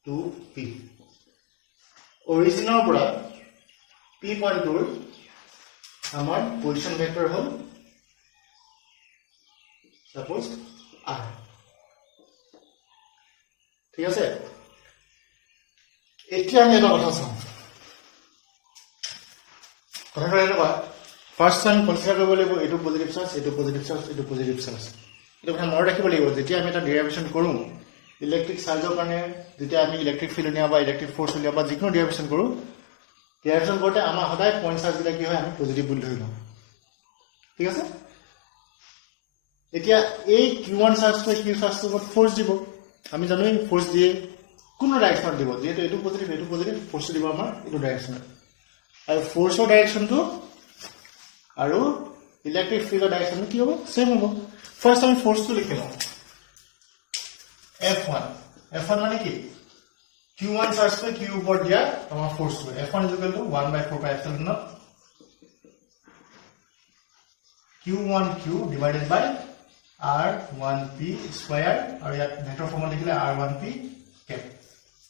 r2p অৰিজিনৰ পৰা p পইণ্টৰ আমাৰ পজিশন ভেক্টৰ হ'ল সাপোজ r ঠিক আছে এতিয়া আমি এটা কথা চাওঁ কথাটো এনেকুৱা ফাৰ্স্ট আমি কনসিডাৰ কৰিব লাগিব এটো পজিটিভ চাৰ্জ এটো পজিটিভ চাৰ্জ এটো পজিটিভ চাৰ্জ এটা কথা মনত ৰাখিব লাগিব যেতিয়া আমি এটা ডেৰিভেশন কৰোঁ ইলেক্ট্ৰিক চাৰ্জৰ কাৰণে যেতিয়া আমি ইলেক্ট্ৰিক ফিল্ড উলিয়াও বা ইলেক্ট্ৰিক ফোৰ্স উলিয়াও বা যিকোনো ডেৰিভেশন কৰোঁ ডেৰিভেশন কৰোঁতে আমাৰ সদায় পয়েন্ট চাৰ্জ বিলাক কি হয় আমি পজিটিভ বুলি ধৰি লওঁ ঠিক আছে এতিয়া এই q1 চাৰ্জটো q চাৰ্জটোৰ ওপৰত ফোৰ্স দিব আমি জানো ফোৰ্স দিয়ে কোন ডাইৰেকশনত দিব যেহেতু এটো পজিটিভ ফোৰ্স দিব আমাৰ এটো ডাইৰেকশনত আৰু ফোৰ্সৰ ডাইৰেকশনটো আৰু ইলেক্ট্ৰিক ফিল্ডৰ ডাইৰেকশন কি হ'ব সেম হ'ব ফাৰ্স্ট আমি ফোৰ্সটো লিখি লওঁ f1 মানে কি q1 চাৰ্জটো q ওপৰত দিয়া আমাৰ ফোর্সটো f1 = 1/4 pi epsilon naught q1q divided by r1p square আৰু ইয়াত ভেক্টৰ ফৰ্মুলা লিখিলে r1p cap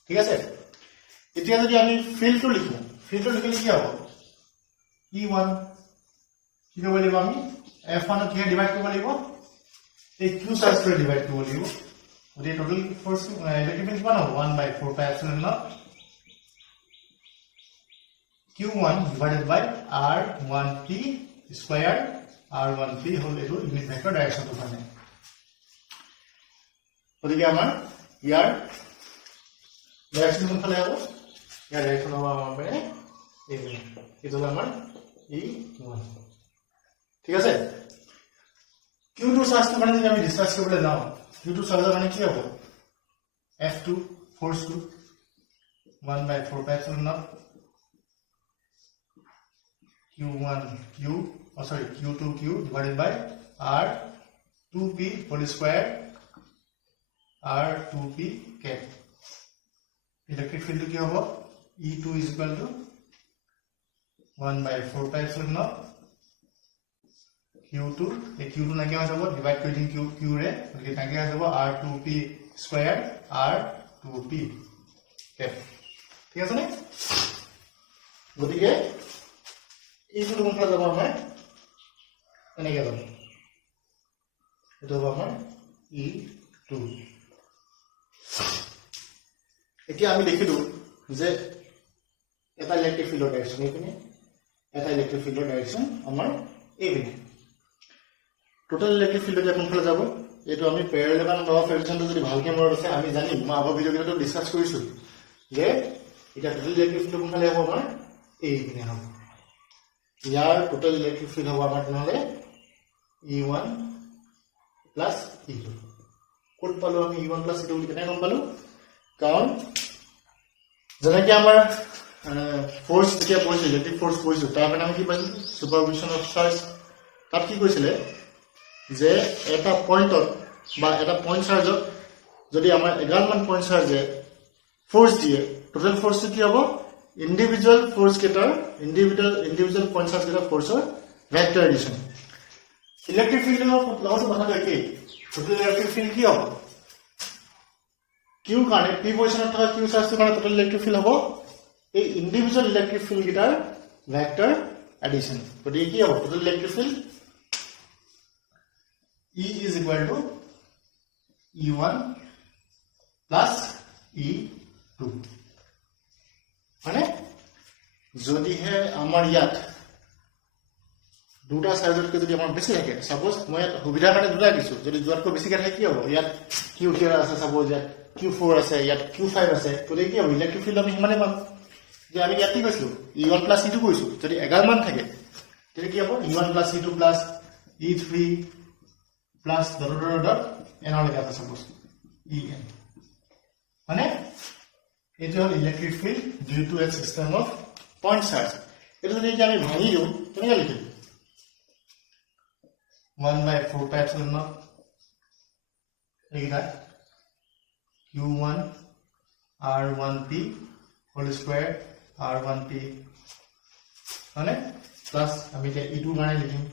ঠিক আছে এতিয়া যদি আমি ফিল্ডটো লিখো ফিল্ডটো লিখিলে কি হ'ব e1 কি কৰিব লাগিব আমি f1 ক কি ডিভাইড কৰিব লাগিব এই q চাৰ্জ কৰি ডিভাইড কৰিব লাগিব গতিকে টোটাল ফোর্স ইলেক্ট্রিক ফিল্ড কিমান হ'ব 1/4πε0 q1 divided by r1p square r1p whole etu unit vector direction to মানে গতিকে আমাৰ ইয়াৰ ডাইৰেকশন কোনফালে হ'ব ইয়াৰ ডাইৰেকশন হ'ব আমাৰ মানে এইফালে এটো হ'ল আমাৰ e1 ঠিক আছে q2 চাৰ্জটো মানে যদি আমি ডিসকাস কৰিবলৈ যাওঁ q2 চাৰ্জৰ মানে কি হ'ব f2 ফোর্সটো 1/4πε0 q2q divided by r2p whole square r2p cap electric field কি হ'ব e2 is equal to 1/4πε0 q2 এই q2 নাকি হৈ যাব ডিভাইড কৰি দিম q ৰে গতিকে নাকি হৈ যাব r2p square r2p cap ঠিক আছে নে গতিকে e2 কোনফালে যাব আমাৰ এনেকৈ যাব এটো হ'ব আমাৰ e2 এতিয়া আমি দেখিলো যে এটা ইলেক্ট্ৰিক ফিল্ডৰ ডাইৰেকশন এইপিনে এটা ইলেক্ট্ৰিক ফিল্ডৰ ডাইৰেকশন আমাৰ এইপিনে টোটাল ইলেক্ট্ৰিক ফিল্ড যে কোনফালে যাব এটো আমি প্যাৰালেল ল অফ এডিশনটো যদি ভালকৈ মনত আছে আমি জানিম মই আগৰ ভিডিঅ'টো ডিসকাস কৰিছো যে এটা টোটাল ইলেক্ট্ৰিক ফিল্ড কোনফালে হ'ব আমাৰ এইপিনে হ'ব ইয়াৰ টোটাল ইলেক্ট্ৰিক ফিল্ড হ'ব আমাৰ নহলে e1 প্লাস e2 কোড পালো আমি e1 প্লাস e2 বুলি কেনে গম পালো কাৰণ যেনেকৈ আমাৰ ফোৰ্স যেতিয়া পঢ়িছো ইলেক্ট্ৰিক ফোৰ্স পঢ়িছো তাৰ কাৰণে আমি কি পাইছো সুপাৰপজিশন অফ চাৰ্জ তাত কি কৈছিলে যে এটা পইণ্টত বা এটা পইণ্ট চাৰ্জত যদি আমাৰ 11 মান পইণ্ট চাৰ্জে ফোৰ্স দিয়ে টোটাল ফোৰ্সটো কি হ'ব ইন্ডিভিজুয়াল ফোৰ্স কেটাৰ ইন্ডিভিজুয়াল পইণ্ট চাৰ্জ কেটাৰ ফোৰ্সৰ ভেক্টৰ এডিশন ইলেক্ট্ৰিক ফিল্ডৰ লগত কথাটো একেই টোটাল ইলেক্ট্ৰিক ফিল্ড কি হ'ব q কাৰণে p পজিশনত থকা q চাৰ্জটো কাৰণে টোটাল ইলেক্ট্ৰিক ফিল্ড হ'ব এই ইন্ডিভিজুয়াল ইলেক্ট্ৰিক ফিল্ড কেটাৰ ভেক্টৰ এডিশন গতিকে কি হ'ব total electric field E is equal to E1 plus E2 মানে যদি হে আমাৰ ইয়াত দুটা সাইজতকৈ যদি আমাৰ বেছি থাকে সাপোজ মই ইয়াত সুবিধাৰ কাৰণে দুটা দিছো যদি জোৱাতকৈ বেছিকৈ থাকে কি হ'ব ইয়াত q3 আছে সাপোজ ইয়াত q4 আছে ইয়াত q5 আছে তো কি হ'ব ইলেক্ট্ৰিক ফিল্ড আমি মানে পাম যে আমি ইয়াত কি কৈছো e1 plus e2 কৈছো যদি 11 মান থাকে তেতিয়া কি হ'ব e1 plus e2 plus e3 plus dot n all লেখা আছে সাপোজ en মানে এটো হ'ল electric field due to a system of point charge এটো যদি আমি ভাঙি দিও কেনেকৈ লিখিম 1/4πε0 এইটা q1 r1p whole square r1p মানে প্লাস আমি এটা e2 মানে লিখিম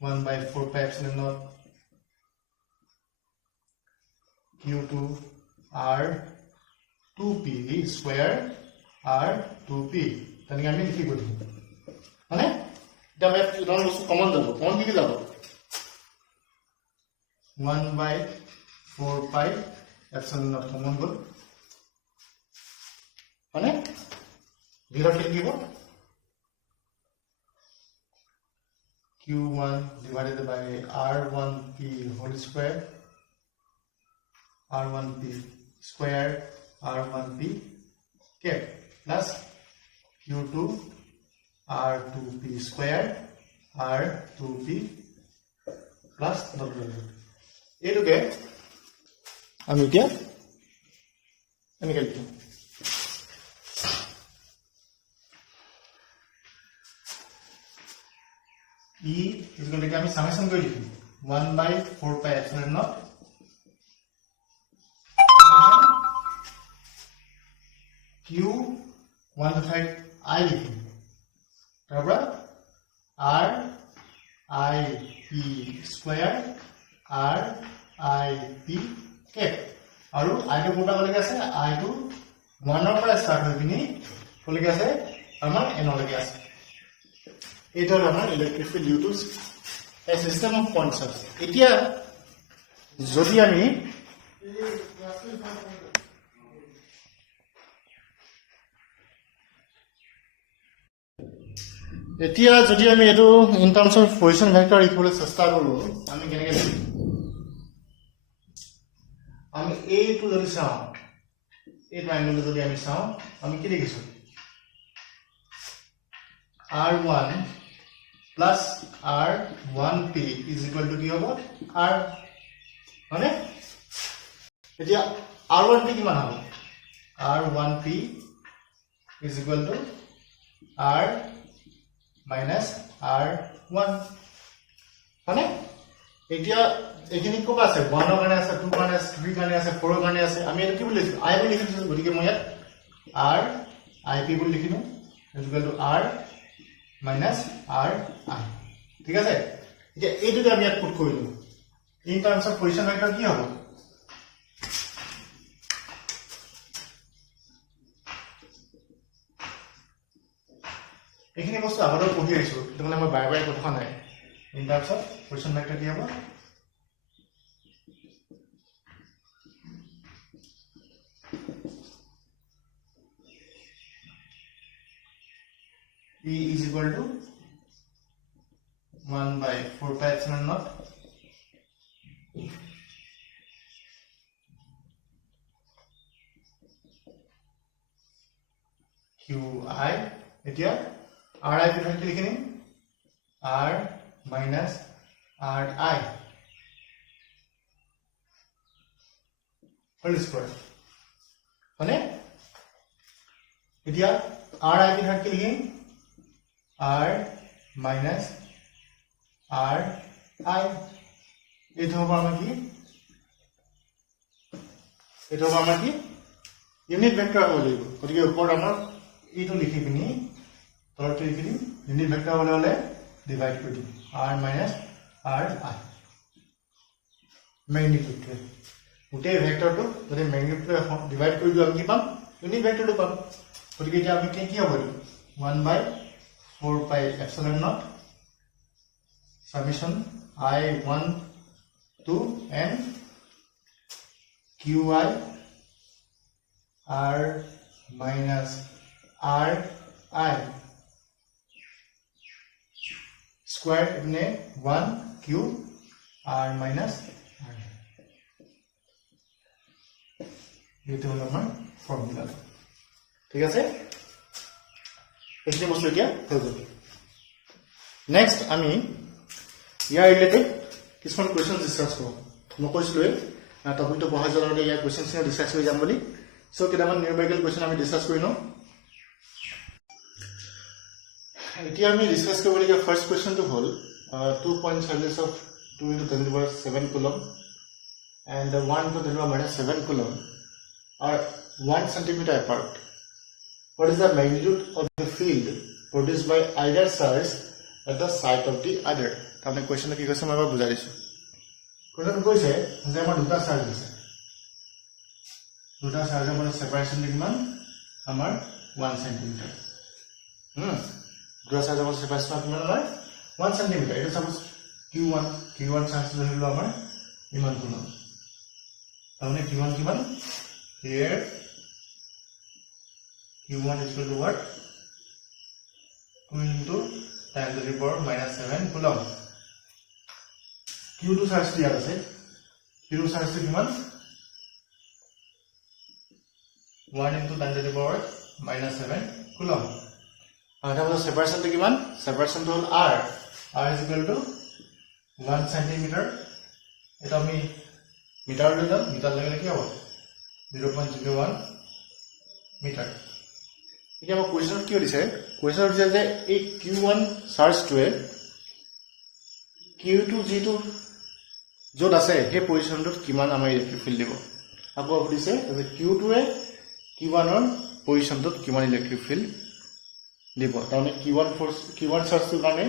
1/4πε0 q2 r2p square r2p তাহলে আমি লিখি করি মানে এটা আমি এটা কমন যাব কোন দিকে যাব 1/4πε0 কমন গল মানে ভিতৰত কি লিখিব q1 divided by r1p whole square r1p square r1p cap plus q2 r2p square r2p plus এইটোকে আমি এতিয়া এনেকৈ লিখিম e is going to আমি সামেশন কৰি লিখিম 1/4πε0 q1 to side I লিখিম তাৰপৰা r I p square r I p cap আৰু I টো কোনটা কলৈকে আছে I টো 1 ৰ পৰা স্টাৰ্ট হৈ পিনি কলৈকে আছে আমাৰ n লৈকে আছে এইটো আমাৰ electric field due to a system of point charge এতিয়া যদি আমি এতিয়া যদি আমি এটো in terms of position vector লিখিবলৈ চেষ্টা কৰো আমি কেনেকৈ লিখিম আমি এইটো যদি চাওঁ এই ট্ৰায়াঙ্গলটো যদি আমি চাওঁ আমি কি লিখিছো r1 plus r1p is equal to কি হ'ব r মানে এতিয়া r1p কিমান হ'ব r1p is equal to r minus r1 মানে এতিয়া এখিনি কোক আছে 1 ৰ কাৰণে আছে 2 কাৰণে আছে 3 কাৰণে আছে 4 ৰ কাৰণে আছে আমি এটো কি বুলি লিখিছো i বুলি লিখিছো গতিকে মই ইয়াত r ip বুলি লিখিলো is equal to r minus r I ঠিক আছে এতিয়া এইটোকে আমি ইয়াত পুট কৰিলো in terms of position vector কি হ'ব এখিনি বস্তু আগতে পঢ়ি আহিছো কিন্তু মানে মই বাৰে বাৰে কথা নাই in terms of position vector কি হ'ব E is equal to 1 by 4 pi epsilon naught qi এতিয়া ri পিছত কি লিখিম r minus ri whole square মানে এতিয়া ri পিছত কি লিখিম r minus r I এটা হবে আমার কি এটা হবে আমার কি ইউনিট ভেক্টর হলে গতিকে উপর আমরা এইটো লিখি পিনি তলতে লিখি দিম ইউনিট ভেক্টর হলে হলে ডিভাইড কৰি দিম r minus r I magnitude গোটেই ভেক্টৰটো যদি ম্যাগনিটিউড ডিভাইড কৰি দিও আমি কি পাম ইউনিট ভেক্টৰটো পাম গতিকে এতিয়া আমি কি হ'ব 1 by 4 pi epsilon naught summation I1 to n qi r minus r I square इतने 1 q r minus r ये तो हमारा फॉर्मूला ठीक है এইখিনি বস্তু এতিয়া হৈ গ'ল নেক্সট আমি ইয়াৰ ৰিলেটেড কিছুমান কোৱেশ্চন ডিসকাস কৰোঁ মই কৈছিলো টপিকটো পঢ়াই যোৱাৰ আগতে ইয়াৰ কোৱেশ্চনখিনি ডিসকাস কৰি যাম বুলি সো কেইটামান নিউমেৰিকেল কোৱেশ্চন আমি ডিসকাস কৰি লওঁ এতিয়া আমি ডিসকাস কৰিবলগীয়া ফাৰ্স্ট কোৱেশ্চনটো হ'ল 2 point charges of 2 into 10 to the power 7 coulomb and 1 into 10 to the power minus 7 coulomb are 1 centimeter apart. What is the magnitude of the field produced by either charge at the site of the other? তাহলে কোৱেশ্চনটো কি কৈছে মই এবাৰ বুজাই দিছো question কৈছে যে আমাৰ দুটা চাৰ্জ আছে দুটা চাৰ্জৰ মাজত সেপাৰেচন কিমান আমাৰ 1 সেন্টিমিটাৰ দুটা চাৰ্জৰ মাজত সেপাৰেচন কিমান আমাৰ 1 সেন্টিমিটাৰ এটা সাপোজ q1 চাৰ্জ ধৰিলো আমাৰ ইমান কোলম তাহলে q1 কিমান here q1 is equal to what 2 into 10 to the power minus 7 coulomb q2 charge दिया আছে q2 charge किमान 1 into 10 to the power minus 7 coulomb और এটা সেপারেশন কিমান separation hall r is equal to 1 centimeter এটা আমি metre লৈ যাম মিটার লাগিলে কি হ'ব 0.01 মিটার এতিয়া মই কোৱেশ্চন কি দিছে কোৱেশ্চন দিছে যে এই q1 চাৰ্জটোৱে q2 যেটো যত আছে হে পজিশনটোত কিমান আমাৰ ইলেক্ট্ৰিক ফিল্ড দিব আকৌ দিছে যে q2 এ q1 ৰ পজিশনটোত কিমান ইলেক্ট্ৰিক ফিল্ড দিব তাৰমানে q1 চাৰ্জটোৰ কাৰণে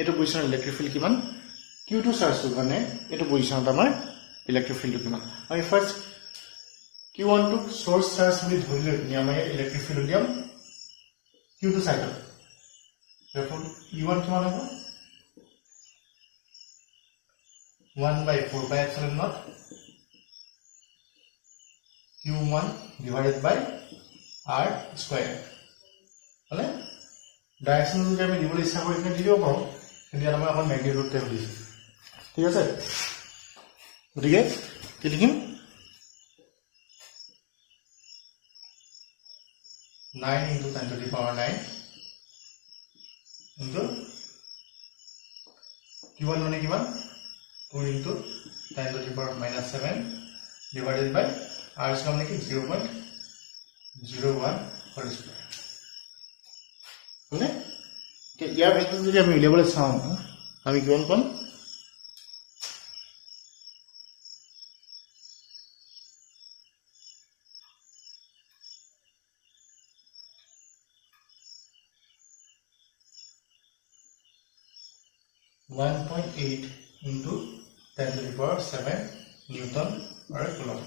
এটো পজিশন ইলেক্ট্ৰিক ফিল্ড কিমান q2 চাৰ্জটোৰ কাৰণে এটো পজিশনত আমাৰ ইলেক্ট্ৰিক ফিল্ড কিমান আমি first q1 two source charge বুলি ধৰিলে তুমি আমাৰ ইলেক্ট্ৰিক ফিল্ড দিম q2 সাইডত therefore e1 কিমান হ'ব 1 by 4 pi epsilon naught Q1 divided by R square. হলে ডাইরেকশন যদি আমি দিবলৈ ইচ্ছা করি এখানে দিব পাৰো কিন্তু ইয়াত আমি এখন ম্যাগনিটিউডতে দিছো ঠিক আছে গতিকে কি লিখিম 9 into 10 to the power 9 into Q1 মানে কিমান 2 into 10 to the power minus 7 divided by R square মানে কি 0.01 whole square হলে ইয়াৰ ভেক্টৰ যদি আমি উলিয়াবলৈ চাওঁ আমি কিমান পাম 1.8 into 10 to the power 7 Newton per coulomb.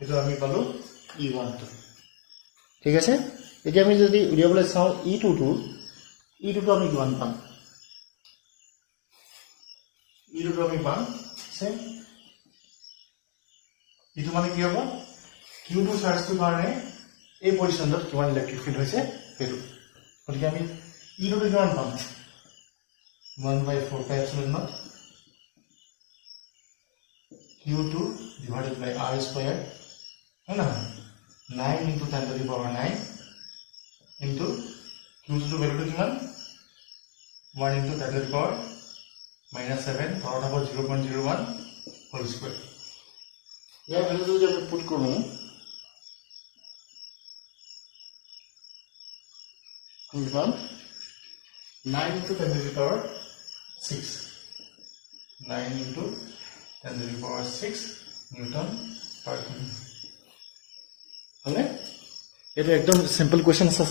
Itu আমি পালো E1 to. ঠিক আছে এতিয়া আমি যদি উলিয়াবলৈ চাওঁ E2 to আমি কিমান পাম E2 to আমি পাম সেম E2 মানে কি হ'ব Q2 চাৰ্জটো কাৰণে এই পজিচনত কিমান ইলেক্ট্ৰিক ফিল্ড হৈছে হেতু গতিকে আমি E2 to কিমান পাম 1/4 pi epsilon naught Q2 divided by R square है ना 9 into 10 to the power 9 into Q2 to value किमान 1 into 10 to the power minus 7 power about 0.01 whole square यह value जो मैं put करूँ किमान 9 into 10 to the power 6 9 into 10 to the power 6 Newton per coulomb হলে এটা একদম সিম্পল কোশ্চেন আছে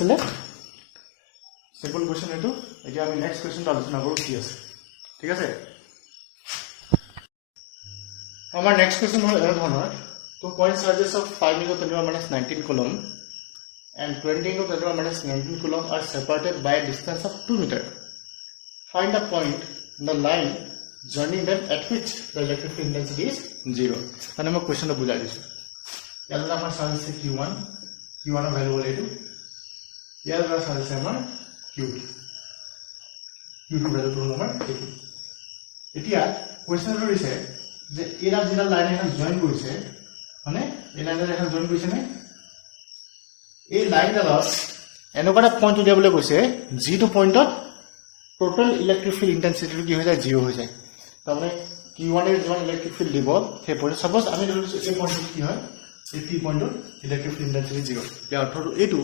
সিম্পল কোশ্চেন এটো এতিয়া আমি নেক্সট কোশ্চেনটো আলোচনা কৰো কি আছে ঠিক আছে আমাৰ নেক্সট কোশ্চেন হল এনে ধৰণৰ তো point charges of 5 into 10 to the minus 19 coulomb and 20 into 10 to the minus 19 coulomb are separated by a distance of 2 meter. Find a point in the line joining them at which the electric field intensity is 0. And I am question to bujha disu. Yalla amar charge se Q1 er value hol etu. Yalla charge se amar Q2 value to hol amar etu. Etia question to dise je era jeta line ekan join korise মানে এই লাইনডাল এখন join কৰিছে নে এই লাইনডালত এনেকুৱা এটা point উলিয়াবলৈ কৈছে যিটো পইণ্টত টোটাল ইলেক্ট্ৰিক ফিল্ড ইন্টেন্সিটি কি হৈ যায় 0 হৈ যায় তাৰমানে Q1 এৰ যিমান ইলেক্ট্ৰিক ফিল্ড দিব সেই পইণ্ট সাপোজ আমি ধৰিছো এই পইণ্টত কি হয় এই P পইণ্টত ইলেক্ট্ৰিক ফিল্ড ইন্টেন্সিটি 0 ইয়াৰ অৰ্থটো এইটো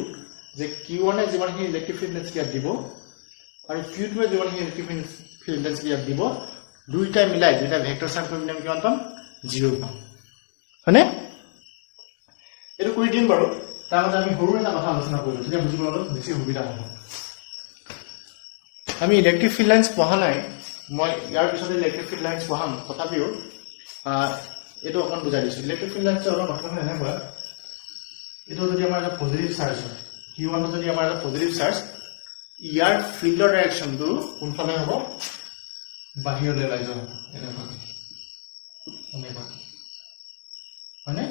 যে Q1 এ যিমান ইলেক্ট্ৰিক ফিল্ড ইন্টেন্সিটি দিব আৰু Q2 এ যিমান ইলেক্ট্ৰিক ফিল্ড ইন্টেন্সিটি দিব দুইটা মিলাই দুইটা ভেক্টৰ সাম কৰি আমি কিমান পাম 0 পাম হয়নে এটো কৰি দিম বাৰু তাৰ মানে আমি সৰু এটা কথা আলোচনা কৰিলো তেতিয়া বুজিবলৈ বেছি সুবিধা হ'ব আমি ইলেক্ট্ৰিক ফিল্ড লাইনস পঢ়া নাই মই ইয়াৰ পিছতে ইলেক্ট্ৰিক ফিল্ড লাইনস পঢ়াম তথাপিও এটো অকন বুজাই দিছো ইলেক্ট্ৰিক ফিল্ড লাইনস অলপ কথা এনেকুৱা এটো যদি আমাৰ এটা পজিটিভ চাৰ্জ হয় Q1 যদি আমাৰ এটা পজিটিভ চাৰ্জ ইয়াৰ ফিল্ডৰ ডাইৰেকশনটো কোনফালে হ'ব বাহিৰলৈ ওলাই যাব এনেকুৱা মানে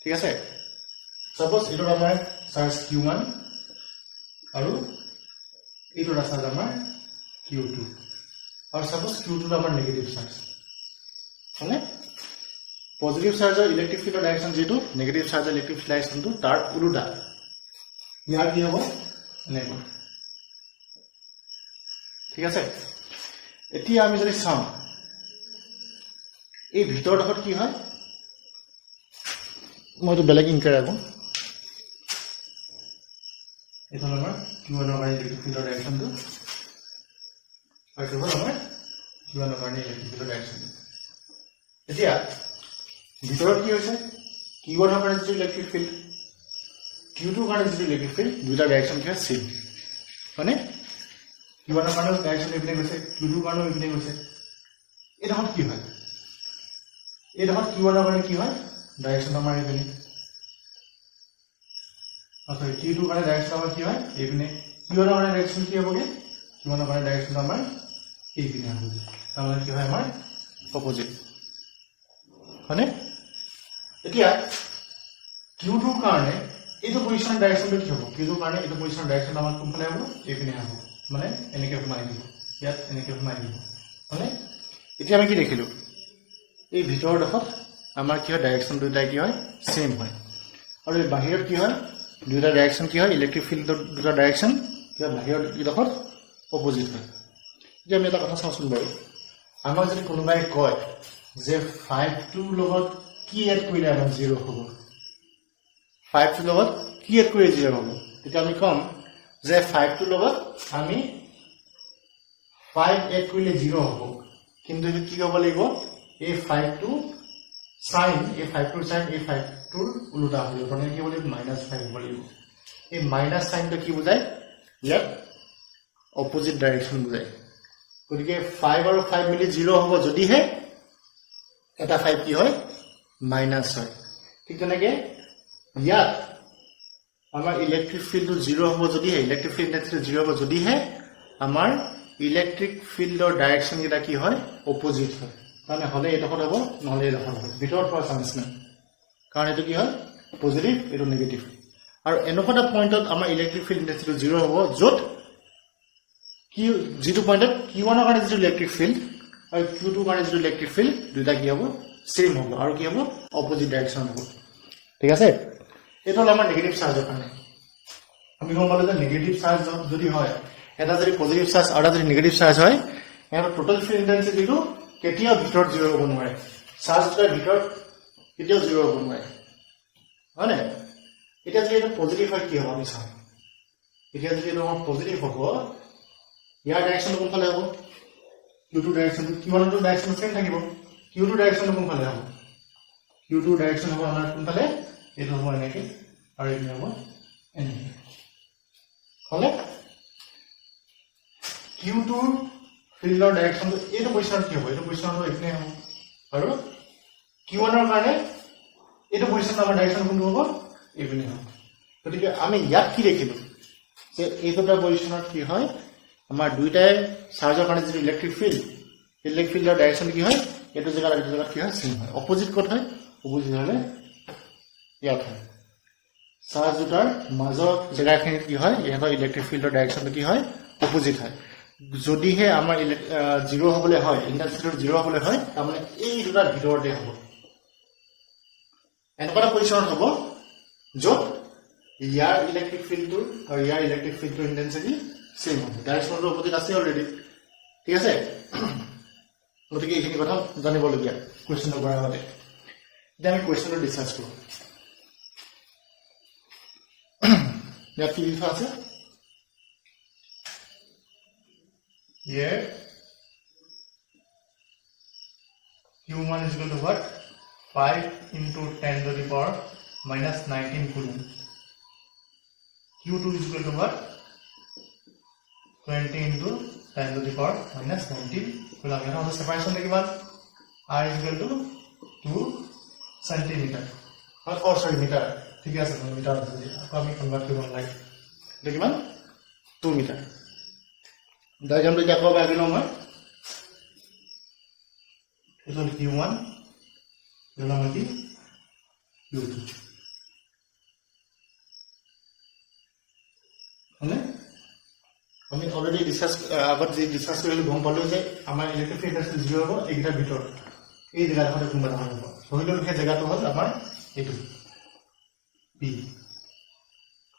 ঠিক আছে সাপোজ এটো আমাৰ চাৰ্জ Q1 আৰু এটো চাৰ্জ আমাৰ Q2 আৰু সাপোজ Q2 আমাৰ নেগেটিভ চাৰ্জ মানে পজিটিভ চাৰ্জৰ ইলেক্ট্ৰিক ফিল্ডৰ ডাইৰেকশন যেটো নেগেটিভ চাৰ্জৰ ইলেক্ট্ৰিক ফিল্ড ডাইৰেকশনটো তাৰ উল্টা ইয়াৰ কি হ'ব এনেকুৱা ঠিক আছে এতিয়া আমি যদি চাওঁ এই ভিতৰডোখৰত কি হয় মই তো বেলেগ ইনকার রাখো এটা আমার Q1 এর ইলেক্ট্রিক ফিল্ড ডাইরেকশন তো আর এটা হলো আমার Q1 এর ইলেক্ট্রিক ফিল্ড ডাইরেকশন এতিয়া ভিতৰত কি হৈছে Q1 এর যে ইলেক্ট্রিক ফিল্ড Q2 এর যে ইলেক্ট্রিক ফিল্ড দুইটা ডাইরেকশন কি হয় সেম মানে Q1 এর ডাইরেকশন ইপিনে গৈছে Q2 এর ইপিনে গৈছে এটা হল কি হয় এটা হল Q1 এর কি হয় ডাইরেকশন আমাৰ ইপিনে সৰি Q2 মানে ডাইৰেকশন আমাৰ কি হয় ইপিনে Q1 এৰ ডাইৰেকশন কি হবগে Q1 এৰ ডাইৰেকশন আমাৰ ইপিনে হবে তাহলে কি হয় আমাৰ অপোজিট মানে এতিয়া Q2 কাৰণে এইটো পজিশন ডাইৰেকশনটো কি হ'ব Q2 কাৰণে এইটো পজিশন ডাইৰেকশন আমাৰ কোনফালে হ'ব এইপিনে হ'ব মানে এনেকে ঘুমাই দিব ইয়াত এনেকে ঘুমাই দিব মানে এতিয়া আমি কি দেখিলো এই ভিতৰৰ ডখত আমাৰ কি হয় ডাইৰেকশন দুটা কি হয় সেম হয় আৰু এই বাহিৰত কি হয় দুটা ডাইৰেকশন কি হয় ইলেক্ট্ৰিক ফিল্ডৰ দুটা ডাইৰেকশন কি হয় বাহিৰত এই ডখত অপোজিট হয় যে আমি এটা কথা চাওঁচোন বাৰু আমাৰ যদি কোনোবাই কয় যে 5 লগত কি এড কৰিলে আমাৰ 0 হ'ব 5 লগত কি এড কৰি 0 হ'ব তেতিয়া আমি কম যে 5 লগত আমি 5 এড কৰিলে 0 হ'ব কিন্তু কি হ'ব লাগিব এই 5 sin এই 5 sin এই 5 উল্টা হ'ব মানে কি হ'ব -5 হ'ব লাগিব এই মাইনাস সাইনটো কি বুজায় ইয়াত অপোজিট ডাইৰেকশন বুজায় গতিকে 5 আৰু 5 মিলি 0 হ'ব যদিহে এটা 5 কি হয় মাইনাস হয় ঠিক তেনেকে ইয়াত আমাৰ ইলেক্ট্ৰিক ফিল্ডটো 0 হ'ব যদিহে ইলেক্ট্ৰিক ফিল্ড ইনটেনসিটি 0 হ'ব যদিহে আমাৰ ইলেক্ট্ৰিক ফিল্ডৰ ডাইৰেকশন এটা কি হয় অপোজিট হয় মানে হলে এডখৰ হ'ব নহলে এডখৰ হ'ব ভিতৰত পৰা চান্স নাই কাৰণ এটো কি হয় পজিটিভ এটো নেগেটিভ আৰু এনেকুৱা পইণ্টত আমাৰ ইলেক্ট্ৰিক ফিল্ড ইনটেনসিটি 0 হ'ব যত কি যেটো পইণ্টত Q1 ৰ কাৰণে যেটো ইলেক্ট্ৰিক ফিল্ড আৰু Q2 ৰ কাৰণে যেটো ইলেক্ট্ৰিক ফিল্ড দুটা কি হ'ব সেম হ'ব আৰু কি হ'ব অপোজিট ডাইৰেকশন হ'ব ঠিক আছে এটো হল আমাৰ নেগেটিভ চাৰ্জৰ কাৰণে আমি গম পালো যে নেগেটিভ চাৰ্জ যদি হয় এটা যদি পজিটিভ চাৰ্জ আৰু এটা যদি নেগেটিভ চাৰ্জ হয় এৰ টোটাল ফিল্ড ইনটেনসিটিটো কেতিয়াও ভিতৰত 0 হ'ব নোৱাৰে চাৰ্জৰ ভিতৰত কেতিয়াও 0 হ'ব নোৱাৰে হয়নে এটা যদি এটা পজিটিভ হয় কি হ'ব আমি চাওঁ এতিয়া যদি এটা পজিটিভ হ'ব ইয়াৰ ডাইৰেকশন কোনফালে হ'ব Q2 ডাইৰেকশন Q1 ৰ ডাইৰেকশন সেম থাকিব Q2 ডাইৰেকশন কোনফালে হ'ব Q2 ডাইৰেকশন হ'ব আমাৰ কোনফালে এটো হ'ব এনেকে আৰু এটো হ'ব এনেকে হলে Q2 ফিল্ডৰ ডাইৰেকশনটো এটো পজিশন কি হ'ব এটো পজিশনটো এখানে হ'ব আৰু Q1 ৰ কাৰণে এটো পজিশন আমাৰ ডাইৰেকশন কোনটো হ'ব এপিনে হ'ব গতিকে আমি ইয়াত কি দেখিলো যে এই দুটা পজিশনত কি হয় আমাৰ দুইটাই চাৰ্জৰ কাৰণে যে ইলেক্ট্ৰিক ফিল্ডৰ ডাইৰেকশন কি হয় এটো জায়গা কি হয় সেম হয় অপোজিট কোড হয় অপোজিট হলে ইয়াত হয় চাৰ্জ দুটাৰ মাজৰ জায়গাখিনি কি হয় ইহঁতৰ ইলেক্ট্ৰিক ফিল্ডৰ ডাইৰেকশনটো কি হয় অপোজিট হয় যদিহে আমাৰ 0 হ'বলে হয় ইনটেনসিটি 0 হ'বলে হয় তাৰমানে এই দুটাৰ ভিতৰতে হ'ব এনেকুৱা পজিশন হ'ব যত ইয়াৰ ইলেক্ট্ৰিক ফিল্ডটো আৰু ইয়াৰ ইলেক্ট্ৰিক ফিল্ডৰ ইনটেনসিটি সেম হ'ব ডাইৰেকশনটো অপোজিট আছে অলৰেডি ঠিক আছে গতিকে এইখিনি কথা জানিবলগীয়া কোৱেশ্চন কৰাৰ আগতে এতিয়া আমি কোৱেশ্চনটো ডিসকাস কৰোঁ ইয়াত কি লিখা আছে here Q1 is equal to what 5 into 10 to the power minus 19 coulomb Q2 is equal to what 20 into 10 to the power minus 19 coulomb यहाँ हम separation के बाद R is equal to 2 centimeter और sorry meter ठीक है sir metre आपको अभी convert करना है देखिए मान 2 मीटर डायग्राम तो क्या होगा आगे लो मैं इसमें Q1 जो नाम है Q2 हमने ऑलरेडी डिस्कस আগত যে ডিসকাস কৰিলো গম পালো যে আমাৰ ইলেক্ট্ৰিক ফিল্ড আছে 0 হ'ব এইটা ভিতৰত এই জায়গাটো কোনবা হ'ব ধৰিলো সেই জায়গাটো হ'ল আমাৰ এইটো P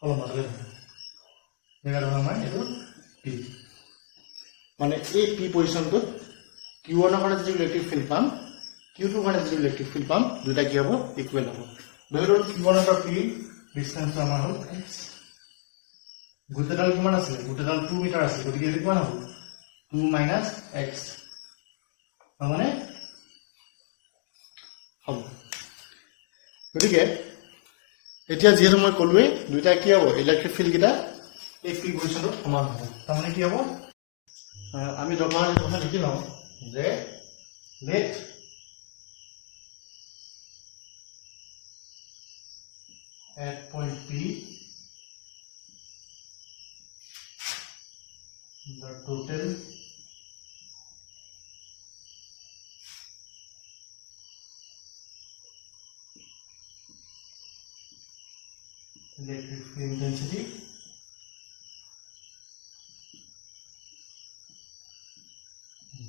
কলম আছে জায়গাটো আমাৰ এইটো P মানে এই P পজিশনটো Q1 ৰ কাৰণে যে ইলেক্ট্ৰিক ফিল্ড পাম Q2 ৰ কাৰণে যে ইলেক্ট্ৰিক ফিল্ড পাম দুটা কি হ'ব ইকুৱেল হ'ব ধৰিলো Q1 ৰ P ডিসটেন্স আমাৰ হ'ল x গুটেডাল কিমান আছে গুটেডাল 2 মিটাৰ আছে গতিকে এটো কিমান হ'ব 2 - x মানে হ'ব গতিকে এতিয়া যেহেতু মই কলুৱে দুইটা কি হ'ব ইলেক্ট্ৰিক ফিল্ড কিটা এই P পজিশনত সমান হ'ব তাৰমানে কি হ'ব আমি দৰকাৰী কথা লিখি লওঁ যে let at point P the total electric field intensity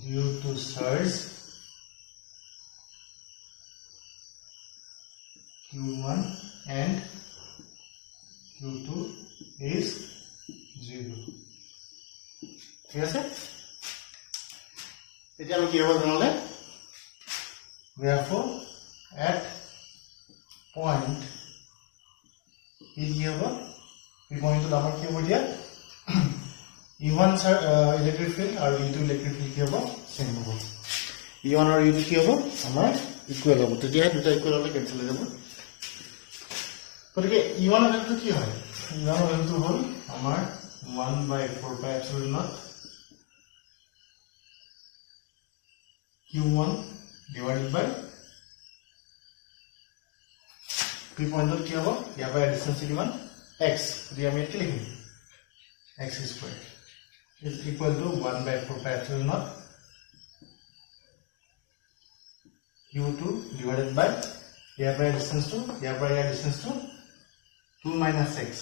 due to surge Q1 and Q2 is 0. ঠিক আছে এতিয়া আমি কি হ'ব জানলে therefore at point e কি হ'ব এই পয়েন্টত আমাৰ কি হ'ব দিয়া E1 electric field আৰু E2 electric field কি হ'ব সেম হ'ব E1 আৰু E2 কি হ'ব আমাৰ ইকুৱেল হ'ব তেতিয়া দুটা ইকুৱেল হ'লে কেনসেল হৈ যাব গতিকে E1 ভ্যালুটো কি হয় E1 ভ্যালুটো হ'ল আমাৰ 1/4 pi epsilon naught Q1 divided by P point কি হ'ব ইয়াৰ পৰা ডিসটেন্স কিমান x যদি আমি একে লিখিম x squared is equal to 1/4 pi epsilon naught Q2 divided by ইয়াৰ পৰা ডিসটেন্স to ইয়াৰ পৰা ইয়াৰ distance to 2 minus x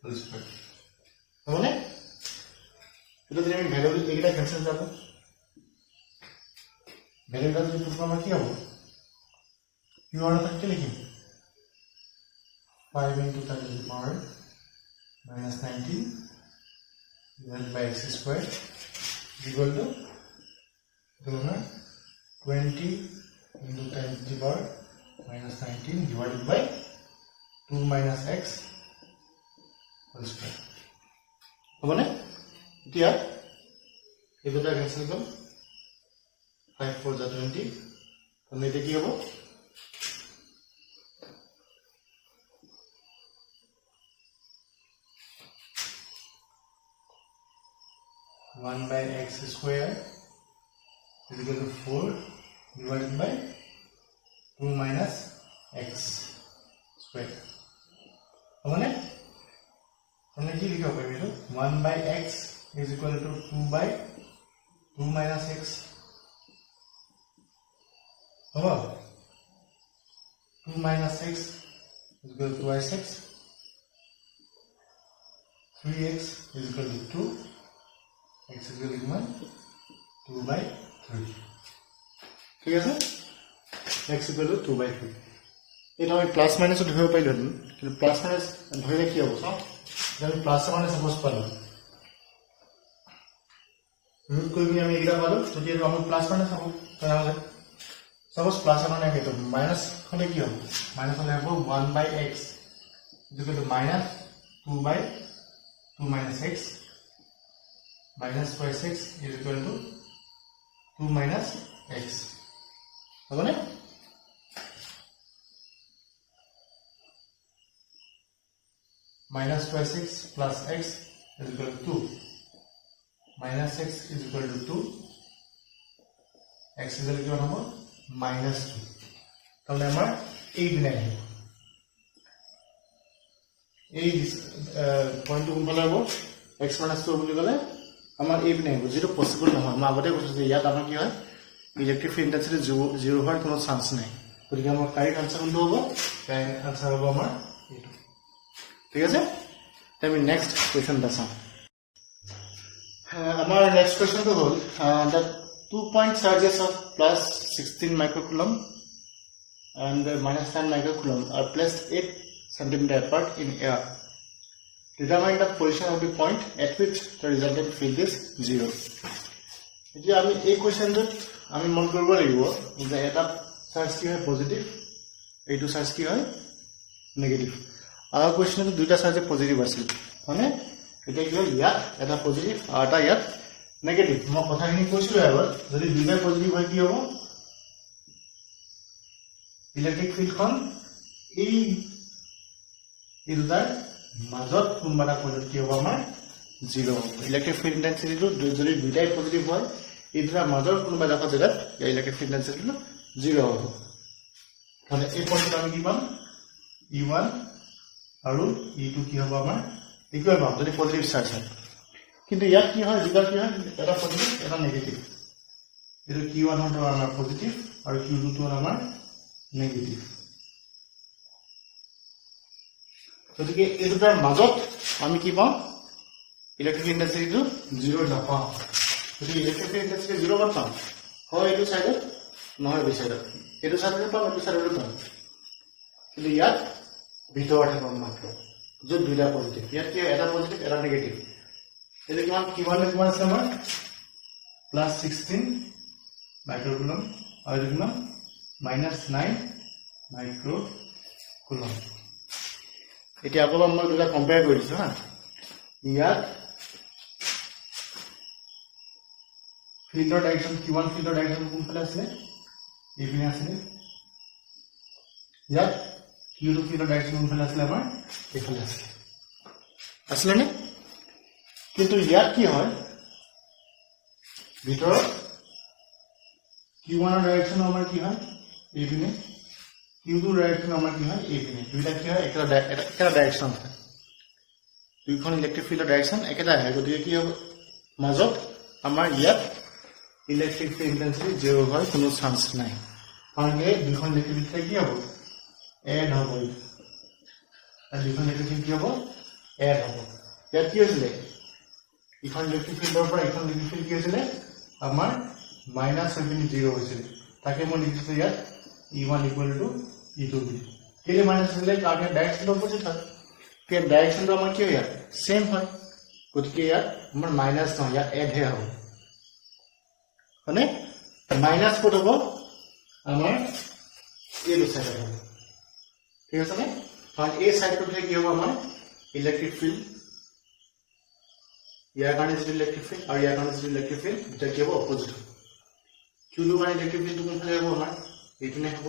whole square হবনে এটা যদি আমি ভ্যালু এইটা ক্যান্সেল যাব ভ্যালুটা যদি পুরো আমরা কি হবে Q1 কে লিখিম 5 into 10 to the power minus 19 divided by x squared equal to 20 into 10 to the power minus 19 divided by 2 minus x whole square. হবনে এতিয়া এই দুটা ক্যান্সেল করব 5 4 যা 20 তাহলে এটা কি হবে 1 by x square is equal to 4 divided by 2 minus x square. हमने की लिखा होगा मेरे 1 by x is equal to 2 by 2 minus x. होगा 2 minus x is equal to twice x. 3x is equal to 2. x is equal to 2 by 3 ঠিক আছে x equal to 2 by 3 এটা আমি plus minus ধৰিব পাৰিলো কিন্তু প্লাস মাইনাস ধৰিলে কি হ'ব চাও যদি প্লাস মাইনাস সাপোজ পালো ৰুট কৰি আমি এটা পালো তেতিয়া আমি প্লাস মাইনাস হ'ব তাহলে সাপোজ প্লাস মানে কি হ'ব মাইনাস হলে কি হ'ব মাইনাস হলে হ'ব 1 by x is equal to minus 2 by 2 minus x minus twice x is equal to 2 minus x. होगा minus twice x plus x is equal to 2 minus x is equal to 2 x is equal to minus 2 তাহলে আমরা এই দিনে আহিব এই point কোনফালে হ'ব x minus 2 বুলি গলে আমাৰ এই দিনে আহিব যেটো পসিবল নহয় মই আগতে কৈছো যে ইয়াত আমাৰ কি হয় ইলেক্ট্ৰিক ফিল্ড ইন্টেন্সিটি 0 হোৱাৰ কোনো চান্স নাই গতিকে আমাৰ কাৰেক্ট আনসাৰ কোনটো হ'ব কাৰেক্ট আনসাৰ হ'ব আমাৰ এইটো ঠিক আছে আমি নেক্সট কোৱেশ্চনটা চাওঁ আমাৰ নেক্সট কোৱেশ্চনটো হ'ল the 2 point charges of plus 16 microcoulomb and minus 10 microcoulomb are placed 8 cm apart in air. Determine the position of the point at which the resultant field is 0. এতিয়া আমি এই কোৱেশ্চনটোত আমি মন কৰিব লাগিব যে এটা চাৰ্জ কি হয় পজিটিভ এইটো চাৰ্জ কি হয় নেগেটিভ আৰু কোৱেশ্চনটো দুটা চাৰ্জে পজিটিভ আছিল মানে এটা কি হ'ল ইয়াত এটা পজিটিভ আৰু এটা ইয়াত নেগেটিভ মই কথাখিনি কৈছিলো এবাৰ যদি দুটা পজিটিভ হয় কি হ'ব ইলেক্ট্ৰিক ফিল্ডখন এই দুটাৰ মাজত কোনবাটা পজিটিভ কি হ'ব আমাৰ 0 হ'ব ইলেক্ট্ৰিক ফিল্ড ইন্টেন্সিটিটো যদি দুটাই পজিটিভ হয় এই দুটাৰ মাজৰ কোনবা দেখা জেগাত ইলেক্ট্ৰিক ফিল্ড ইন্টেন্সিটিটো 0 হ'ব তাহলে এই পয়েন্টত আমি কি পাম E1 আৰু E2 কি হ'ব আমাৰ ইকুৱেল পাম যদি পজিটিভ চাৰ্জ হয় কিন্তু ইয়াত কি হয় দুটা কি হয় এটা পজিটিভ এটা নেগেটিভ এটো Q1 হটো আমাৰ পজিটিভ আৰু Q2 টো আমাৰ নেগেটিভ গতিকে এই দুটাৰ মাজত আমি কি পাওঁ ইলেক্ট্ৰিক ইন্টেন্সিটিটো 0 নাপাওঁ গতিকে ইলেক্ট্ৰিক ইন্টেন্সিটি 0 পাম হয় এইটো সাইডত নহয় এই সাইডত এইটো সাইডত পাম এইটো সাইডত পাম কিন্তু ইয়াত ভিতৰত থাকক মাত্ৰ য'ত দুটা পজিটিভ ইয়াত কি এটা পজিটিভ এটা নেগেটিভ এটো কিমান আছে আমাৰ +16 মাইক্ৰোকুলম আৰু এটো কিমান -9 মাইক্ৰোকুলম এতিয়া আকৌ মই দুটা কম্পেয়াৰ কৰি দিছো হা ইয়াত ফিল্ডৰ ডাইৰেকশন কিমান ফিল্ডৰ ডাইৰেকশন কোনফালে আছে এইপিনে আছে ইয়াত কিউ2 ফিল্ডৰ ডাইৰেকশন কোনফালে আছে আমাৰ এইফালে আছে আসলে নে কিন্তু ইয়াত কি হয় ভিতৰত কিউ1 ৰ ডাইৰেকশন আমাৰ কি হয় এইপিনে কিউ2 ৰ ডাইৰেকশন আমাৰ কি হয় এইপিনে দুইটা কি হয় একেটা ডাইৰেকশন হয় দুইখন ইলেক্ট্ৰিক ফিল্ডৰ ডাইৰেকশন একেটা হয় গতিকে কি হ'ব মাজত আমাৰ ইয়াত ইলেক্ট্ৰিক ফিল্ড ইন্টেন্সিটি 0 হয় কোনো চান্স নাই কাৰণ এই দুইখন ইলেক্ট্ৰিক ফিল্ড কি হ'ব এড হ'ব আৰু দুইখন ইলেক্ট্ৰিক ফিল্ড কি হ'ব এড হ'ব ইয়াত কি হৈছিলে ইখন ইলেক্ট্ৰিক ফিল্ডৰ পৰা ইখন ইলেক্ট্ৰিক ফিল্ড কি হৈছিলে আমাৰ -0 হৈছিলে তাকে মই লিখিছো ইয়াত E1 = E2 কেলে মাইনাস হৈছিলে কাৰণ ডাইৰেকশন অপোজিট হয় কে ডাইৰেকশনটো আমাৰ কি হয় সেম হয় গতিকে ইয়াত আমাৰ মাইনাস নহয় ইয়াত এড হে হ'ব মানে মাইনাস ক'ত হ'ব আমাৰ এইটো সাইডত হ'ব ঠিক আছে নে কাৰণ এই সাইডত কি হ'ব আমাৰ ইলেক্ট্ৰিক ফিল্ড ইয়াৰ কাৰণে যিটো ইলেক্ট্ৰিক ফিল্ড আৰু ইয়াৰ কাৰণে যিটো ইলেক্ট্ৰিক ফিল্ড দুটা কি হ'ব অপোজিট কিউ2 কাৰণে ইলেক্ট্ৰিক ফিল্ডটো কোনফালে হ'ব আমাৰ এইপিনে হ'ব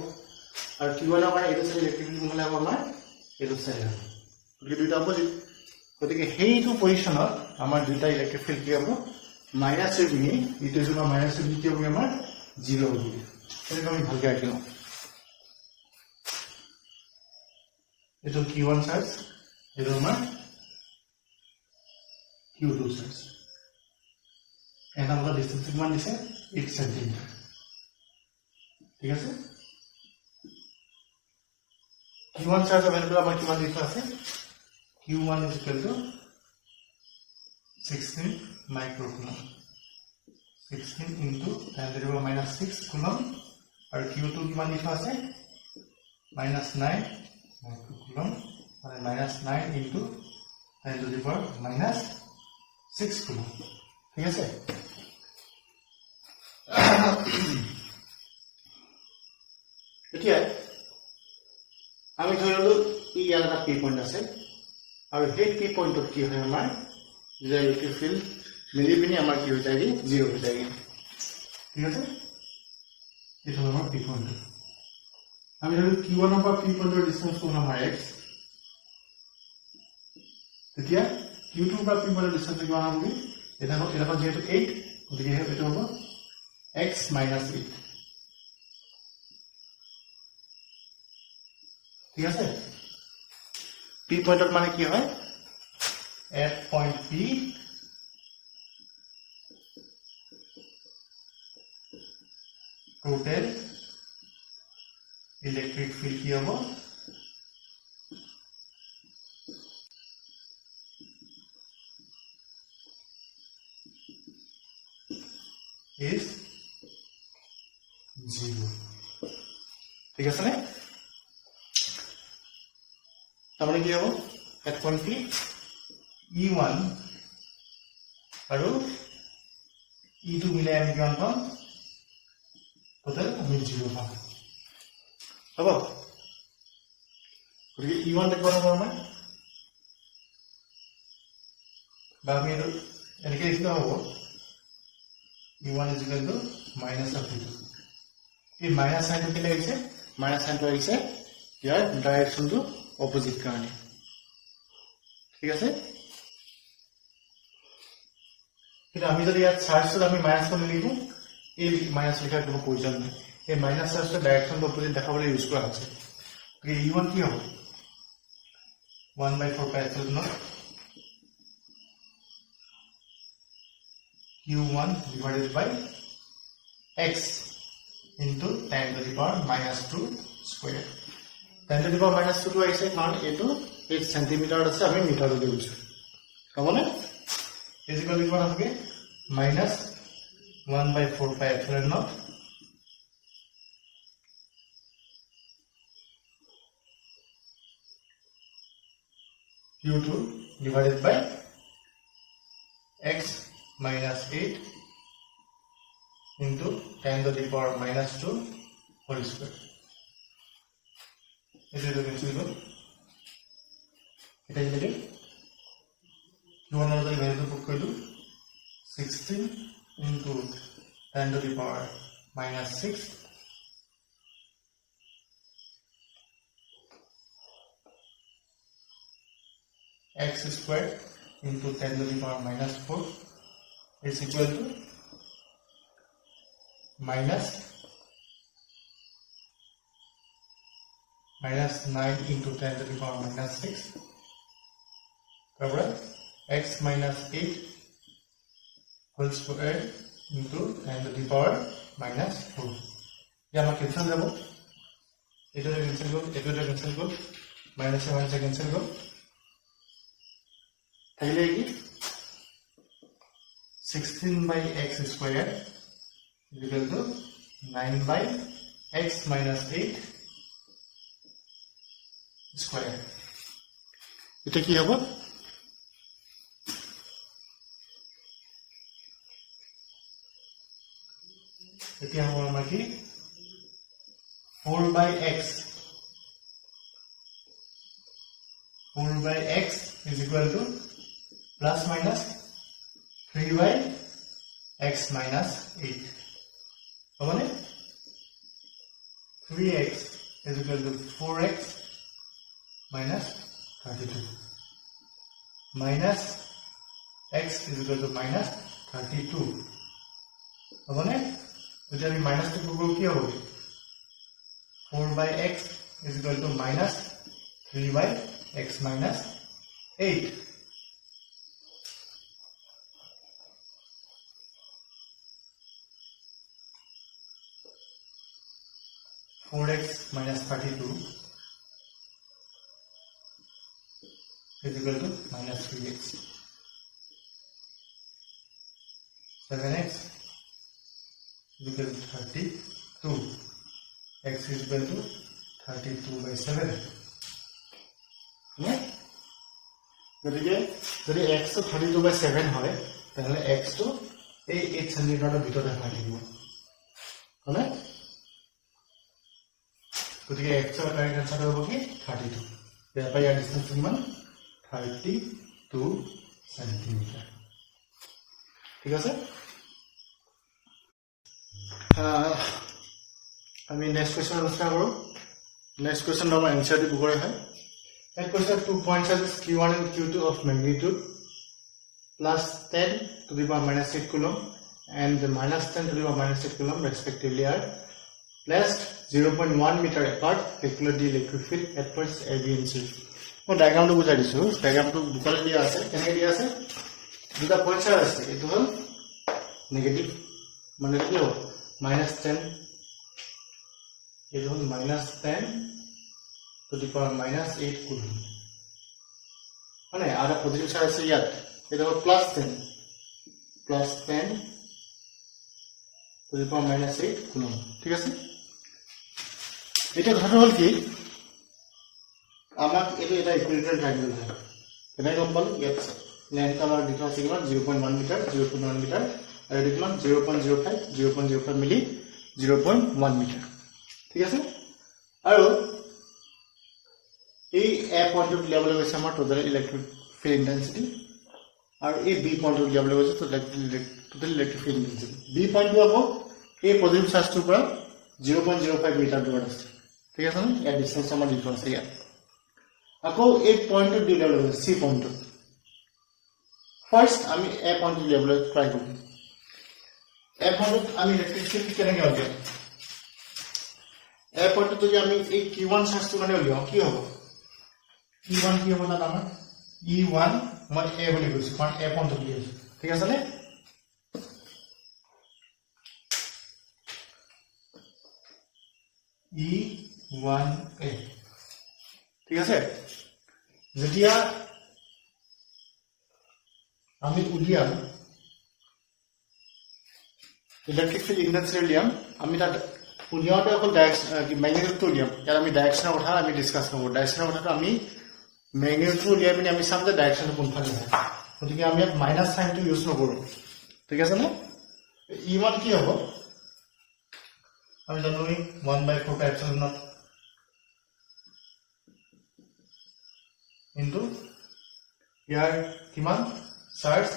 আৰু কিউ1 ৰ কাৰণে এইটো সাইড ইলেক্ট্ৰিক ফিল্ড কোনফালে হ'ব আমাৰ এইটো সাইড হ'ব গতিকে দুটা অপোজিট গতিকে সেইটো পজিশনত আমাৰ দুটা ইলেক্ট্ৰিক ফিল্ড কি হ'ব মাইনাস এইপিনে ইটো জুনা মাইনাস এইপিনে কি হ'ব আমাৰ 0 হ'ব সেইটো আমি ভালকৈ ৰাখি লওঁ এইটো কিউ1 চাৰ্জ এইটো আমাৰ Q2 size. And our distance किमान दिसे 8 cm. ठीक है सर? Q1 size available हमारे किमान दिखा है Q1 is equal to 16 microcoulomb. 16 into 10⁻⁻6 coulomb और Q2 किमान दिखा है -9 microcoulomb और -9 into 10⁻⁻6 coulomb. ठीक है सर এতিয়া আমি ধৰিলো ই এটা পি পইণ্ট আছে আৰু সেই পি পইণ্টত কি হয় আমাৰ যে ইলেক্ট্ৰিক ফিল্ড মিলি পিনি আমাৰ কি হৈ যায় 0 হৈ যায় ঠিক আছে এটা আমাৰ পি পইণ্ট আমি ধৰিলো q1 ৰ পৰা পি পইণ্টৰ ডিসটেন্স কোন আমাৰ x এতিয়া q2 ৰ পৰা পি পইণ্টৰ ডিসটেন্স কিমান হ'ব এটা যেহেতু 8 গতিকে এটা হ'ব x - 8 ঠিক আছে পি পয়েন্টত মানে কি হয় f point p total electric field কি হ'ব is 0 ঠিক আছে নে তাহলে কি হ'ব at point p e1 আৰু e2 মিলাই আমি কিমান পাম টোটাল আমি 0 পাম হ'ব গতিকে e1 দেখুৱাব পাৰোঁ বা আমি এনেকৈ লিখিলে হ'ব e1 is equal to minus of e2 এই মাইনাস সাইনটো কি লাগিছে মাইনাস সাইনটো আহিছে ইয়াৰ ডাইৰেকশনটো অপোজিট কাৰণে ঠিক আছে কিন্তু আমি যদি ইয়াত চাৰ্জটো আমি মাইনাস কৰি লিখো এই মাইনাস লিখাৰ কোনো প্ৰয়োজন নাই এই মাইনাস চাৰ্জটো ডাইৰেকশনটো অপোজিট দেখাবলৈ ইউজ কৰা হৈছে গতিকে e1 কি হ'ব 1/4 pi epsilon naught q1 divided by x into 10⁻⁻² square 10⁻⁻² আহিছে কাৰণ এটো 8 সেন্টিমিটার আছে আমি মিটার দি গৈছো হবনে ইকুয়াল কিমান হবে মাইনাস 1/4 পাই epsilon not q2 divided by x minus 8 into 10 to the power minus 2 whole square. Is it cancel? It is ready. You want another value to put 16 into 10 to the power minus 6 x squared into 10 to the power minus 4 is equal to minus 9 into 10 to the power minus 6 over x minus 8 whole square into 10 to the power minus 4. यहाँ cancel जाबो एटो cancel गो minus 1 से cancel गो থাকিলে কি 16 by x square equal to 9 by x minus 8 square. এটা কি হবে এটা হবে আমরা কি 4 by x is equal to plus minus 3 by x minus 8. How 3x is equal to 4x minus 32. Minus x is equal to minus 32. How तो minus 2 को क्या होगी 4 by x is equal to minus 3 by x minus 8. 4x minus 32 is equal to minus 3x. 7x is equal to 32. X is equal to 32 by 7. Yeah? গতিকে যদি x তো 32 by 7 হয় তাহলে x তো এই 8 সেন্টিমিটাৰৰ ভিতৰতে হৈ থাকিব হয়নে গতিকে x ৰ কাৰেক্ট আনসাৰ হ'ব কি 32 ইয়াৰ পৰা ইয়াৰ ডিসটেন্স কিমান 32 সেন্টিমিটাৰ ঠিক আছে আমি নেক্সট কোৱেশ্চন আলোচনা কৰো নেক্সট কোৱেশ্চন আমাৰ এনসাৰ দি বুকৰে হয় That question 2 points as q1 and q2 of magnitude plus 10 to the power minus 8 coulomb and minus 10 to the power minus 8 coulomb respectively are placed 0.1 meter apart. Calculate the electric field at points A, B, and C. Now diagram to bujai disu. Diagram to bukale diya ase. Kenake diya ase? Duta points are ase. Etu hol negative. Mane ki ho? Minus 10. Etu hol minus 10. To the power minus 8 coulomb. Are positive charge is yet. It is plus 10 to the power minus 8 coulomb. ठीक है এটা কথা হল কি আমাক এটা equilateral triangle হয় কেনে গম পালো ইয়াত লেন্থ আমাৰ দিটা আছে কিমান 0.1 মিটাৰ 0.1 মিটাৰ আৰু এটা কিমান 0.05 মিলি 0.1 মিটাৰ ঠিক আছে আৰু এই এ পয়েন্ট উলিয়াবলৈ গৈছে আমাৰ টোটাল ইলেক্ট্ৰিক ফিল্ড ইন্টেন্সিটি আৰু এই বি পয়েন্ট উলিয়াবলৈ গৈছে total electric field intensity B পয়েন্টটো হ'ব এই পজিটিভ চাৰ্জটোৰ পৰা 0.05 মিটাৰ দূৰত আছে ঠিক আছে না ইয়াৰ ডিসটেন্স আমাৰ দিটো আছে ইয়াত আকৌ এই পয়েন্টটো উলিয়াবলৈ গৈছে সি পয়েন্টটো ফাৰ্স্ট আমি এ পয়েন্ট উলিয়াবলৈ ট্ৰাই কৰিম এ পয়েন্টত আমি ইলেক্ট্ৰিক ফিল্ড কেনেকৈ উলিয়াম এ পয়েন্টত যদি আমি এই q1 চাৰ্জটো মানে উলিয়াও কি হ'ব E1 কি হ'ব না আমাৰ E1 মই A বুলি কৈছো কাৰণ A পয়েন্ট উলিয়াইছো ঠিক আছে নে E1A ঠিক আছে যেতিয়া আমি উলিয়াম ইলেক্ট্ৰিক ফিল্ড ইন্টেন্সিটি উলিয়াম আমি তাত উলিয়াওঁতে অকল মেগনিটিউডটো উলিয়াম ইয়াত আমি ডাইৰেকশ্যনৰ কথা আমি ডিছকাছ নকৰোঁ ডাইৰেকশ্যনৰ কথাটো আমি মেগনিটিউডটো উলিয়াই পিনি আমি চাম যে ডাইৰেকশ্যনটো কোনফালে হয় গতিকে আমি ইয়াত মাইনাছ চাইনটো ইউজ নকৰোঁ ঠিক আছে নে E1 কি হ'ব আমি জানো 1/4 into ইয়াৰ কিমান charge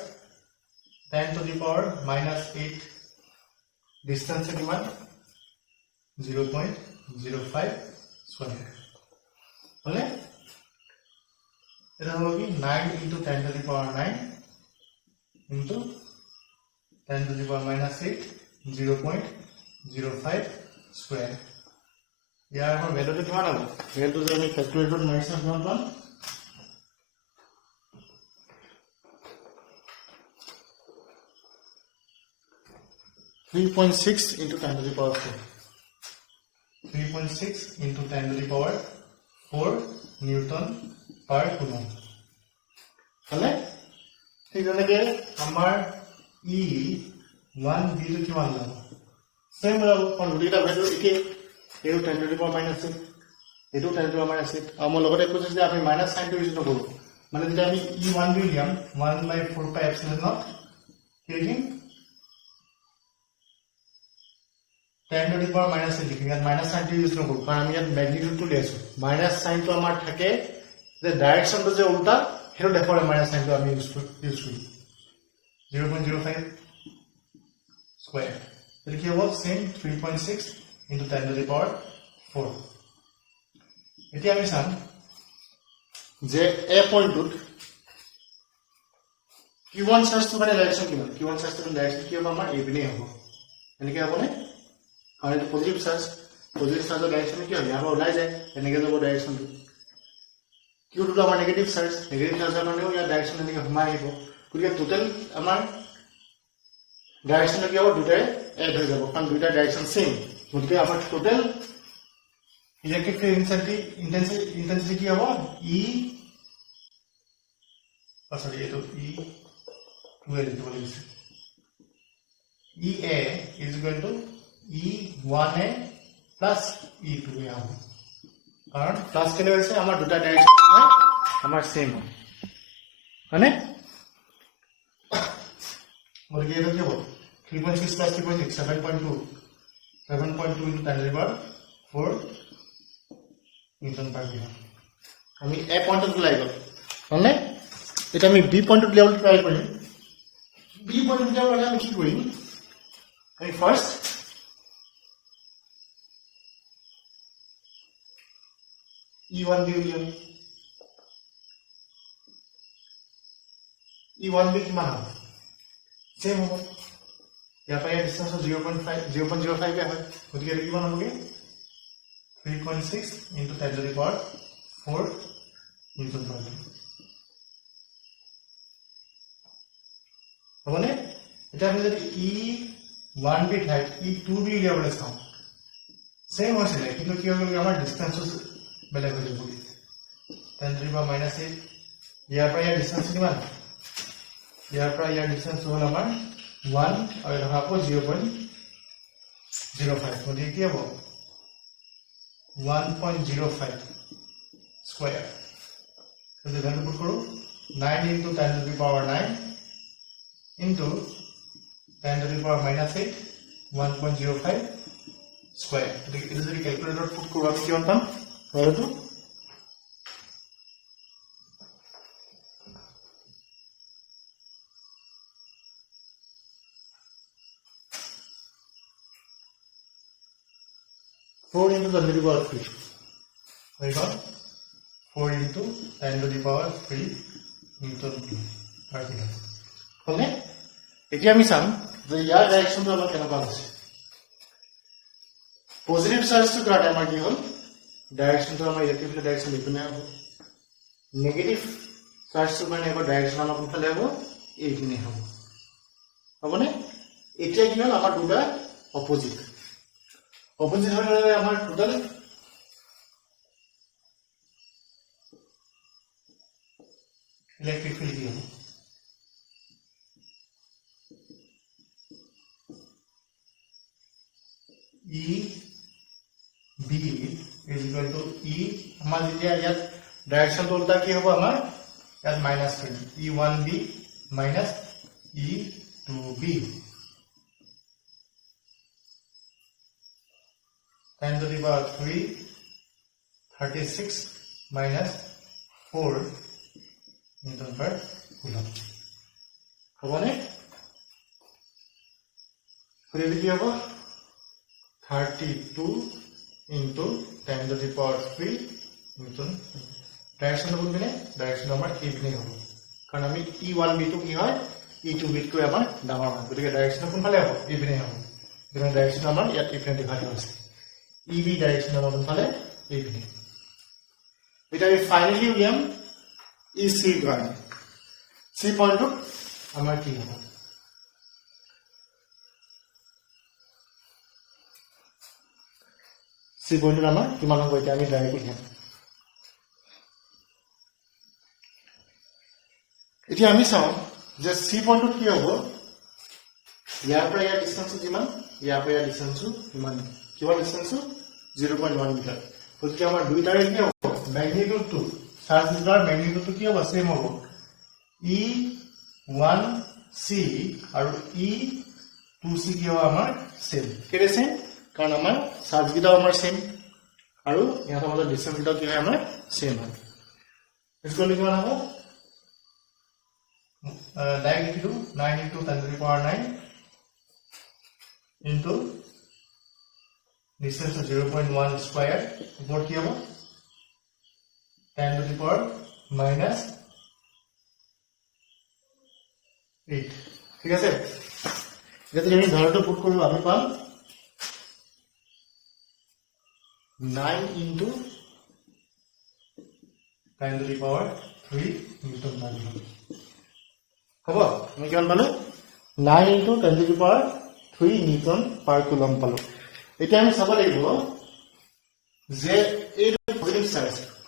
10 to the power -8 distance কিমান 0.05 স্কয়ার হলে এটা হলো কি 9 into 10 to the power 9 into 10 to the power -8 0.05 square ইয়াৰ আমাৰ ভ্যালুটো কিমান হ'ব ভ্যালুটো যে আমি ক্যালকুলেটৰত মাৰিছা কিমান পাম 3.6 into 10 to the power 4. 3.6 into 10 to the power 4 Newton per coulomb. হলে ঠিক তেনেকে আমাৰ E1 B টো কিমান হ'ব সেম হ'ব কাৰণ দুইটা ভ্যালু একে এটো 10 to the power -6 এটো 10 to the power -6 আমাৰ লগতে কৈছে যে আমি মাইনাস সাইনটো ইউজ নকৰো মানে যেতিয়া আমি E1 B Liam 1/4 pi epsilon naught কি 10 to the power -8 লিখিম ইয়াত মাইনাস সাইনটো ইউজ নকৰো কাৰণ আমি ইয়াত ম্যাগনিটিউডটো লৈছো মাইনাস সাইনটো আমাৰ থাকে যে ডাইৰেকশ্যনটো যে উল্টা হেটো দেখৰে মাইনাস সাইনটো আমি ইউজ কৰো 0.05 স্কয়ার এটো কি হ'ব same 3.6 into 10 to the power 4 এতিয়া আমি চাম যে এ পইণ্টত q1 চাৰ্জটো মানে ডাইৰেকশ্যন কিমান q1 চাৰ্জটো ডাইৰেকশ্যন কি হ'ব আমাৰ এইপিনে হ'ব এনেকৈ হ'বনে और ये पॉजिटिव चार्ज डायरेक्शन में क्या हो यहाँ पर उलाई जाए यानी कि तो वो डायरेक्शन Q2 तो हमारा नेगेटिव चार्ज माने हो या डायरेक्शन यानी कि हमारे को क्योंकि टोटल हमारा डायरेक्शन में क्या हो दूसरे ऐड हो जाएगा कारण दूसरा डायरेक्शन सेम मतलब हमारा टोटल इलेक्ट्रिक फील्ड इंटेंसिटी क्या हो E सॉरी ये तो E2 लिखते हैं EA is equal to E1A plus E2A हम कारण प्लस के लिए से हमारा दूसरा डायरेक्शन है हमारा सेम है ना और ये तो क्या बोल 3.6 plus 3.6 7.2 into 10 to the power 4 Newton per meter हम A पॉइंट पर लाएगा है ना इतना हम B पॉइंट पर लेवल ट्राई करें B पॉइंट पर लेवल हम क्या करें हम फर्स्ट E1 भी लिया E1 भी कितना है सेम होगा यहाँ पर ये डिस्टेंस 0.05 पे है खुद के लिए कितना होगा 3.6 into 10 to the power 4 Newton per meter अब ने इतना हम जब E1 भी था E2 भी लिया बड़े साम सेम हो सकता है कि तो क्या होगा हमारा डिस्टेंस बेलेग हो जाएगी 10 to the power -8 यहाँ पर यह डिस्टेंस कितना यहाँ पर यह डिस्टेंस होगा हमारा 1 और यहाँ पर 0.05 तो देखिए वो 1.05 स्क्वायर तो जो वैल्यू पुट करो 9 into 10 to the power 9 into 10 to the power -8 1.05 square तो देखिए इधर से कैलकुलेटर पुट करो आप क्या होता है तो 4 into 10 to the power 3 होगा 4 into 10 to the power 3 Newton per meter হলে এতিয়া আমি চাম যে ইয়াৰ ডাইৰেকশনটো আমাৰ কেনেকুৱা আছে পজিটিভ চাৰ্জটো কৰা টাইম কি হ'ল ডাইৰেকশনটো আমাৰ ইলেক্ট্ৰিক ফিল্ড ডাইৰেকশন ইপিনে হ'ব নেগেটিভ চাৰ্জটো মানে এবাৰ ডাইৰেকশন আমাৰ কোনফালে হ'ব এইপিনে হ'ব হ'বনে এতিয়া কি হ'ল আমাৰ দুটা অপোজিট অপোজিট হলে আমাৰ টোটাল इलेक्ट्रिक फील्ड की हो E B is equal to E আমাৰ যেতিয়া ইয়াত ডাইৰেকশনটো উল্টা কি হ'ব আমাৰ ইয়াত মাইনাস কৰিম E1B minus E2B 10 to the power 3 36 minus 4 Newton per coulomb হ'বনে কৰিলে কি হ'ব 32 into 10 to the power 3 Newton direction কোন পিনে डायरेक्शन আমাৰ এই পিনে হ'ব কাৰণ আমি E1B টো কি হয় E2B কৈ আমাৰ ডাঙৰ হয় গতিকে ডাইৰেকশন কোনফালে হ'ব এই পিনে হ'ব গতিকে ডাইৰেকশন আমাৰ ইয়াত এই পিনে দেখাই আছে EB ডাইৰেকশন আমাৰ কোনফালে এই পিনে এটা আমি ফাইনালি উলিয়াম EC কাৰণে C পইণ্টটো আমাৰ কি হ'ব C পইণ্টটো আমাৰ কিমান হ'ব এটা আমি ডাইৰেক্ট উলিয়াম এতিয়া আমি চাও যে C পইণ্টত কি হ'ব ইয়াৰ পৰা ইয়াৰ ডিসটেন্স কিমান ইয়াৰ পৰা ইয়াৰ ডিসটেন্স কিমান কিমান ডিসটেন্স 0.1 মিটাৰ গতিকে আমাৰ দুইটাৰে কি হ'ব ম্যাগনিটিউডটো চাৰ্জ দুটাৰ ম্যাগনিটিউডটো কি হ'ব সেম হ'ব E1C আৰু E2C কি হ'ব আমাৰ সেম কেলে সেম কাৰণ আমাৰ চাৰ্জ গিটাও আমাৰ সেম আৰু ইয়াৰ মাজৰ ডিসটেন্স গিটাও কি হয় আমাৰ সেম হয় इसको কিমান হ'ব डायरेक्ट लिखो 9 into 10 to the power 9 into distance of 0.1 square what কি হ'ব 10 to the power minus 8 ঠিক আছে যদি আমি ধারটো পুট কৰো আমি পাম 9 into 10 to the power 3 Newton per coulomb হ'ব আমি কিমান পালো 9 into 10 to the power 3 Newton per coulomb পালো এতিয়া আমি চাব লাগিব যে এই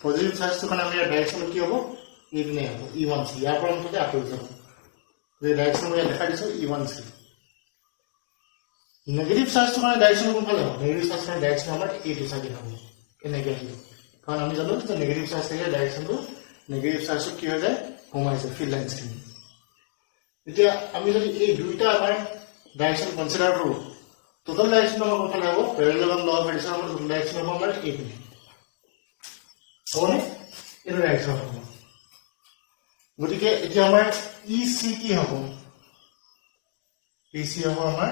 পজিটিভ চাৰ্জটো কাৰণে আমাৰ ডাইৰেকশন কি হ'ব এই পিনে হ'ব E1C ইয়াৰ পৰা মুঠতে আঁতৰি যাব যে ডাইৰেকশন মই দেখা দিছো E1C নেগেটিভ চাৰ্জটো কাৰণে ডাইৰেকশন কোনফালে হ'ব নেগেটিভ চাৰ্জ কাৰণে ডাইৰেকশন আমাৰ এইটো চাইডে হ'ব এনেকৈ আহিব কাৰণ আমি জানো যে নেগেটিভ চাৰ্জ থাকিলে ডাইৰেকশনটো নেগেটিভ চাৰ্জটো কি হৈ যায় কমাইছে ফিল্ড লাইনছখিনি এতিয়া আমি যদি এই দুইটা আমাৰ ডাইৰেকশন কনসিডাৰ কৰো টোটাল ডাইৰেকশন আমাৰ কোনফালে হ'ব প্যাৰালেল ল অফ এডিশন আমাৰ টোটাল ডাইৰেকশন হ'ব আমাৰ এই পিনে হ'বনে এইটো ডাইৰেকশন হ'ব গতিকে এতিয়া আমাৰ EC কি হ'ব EC হ'ব আমাৰ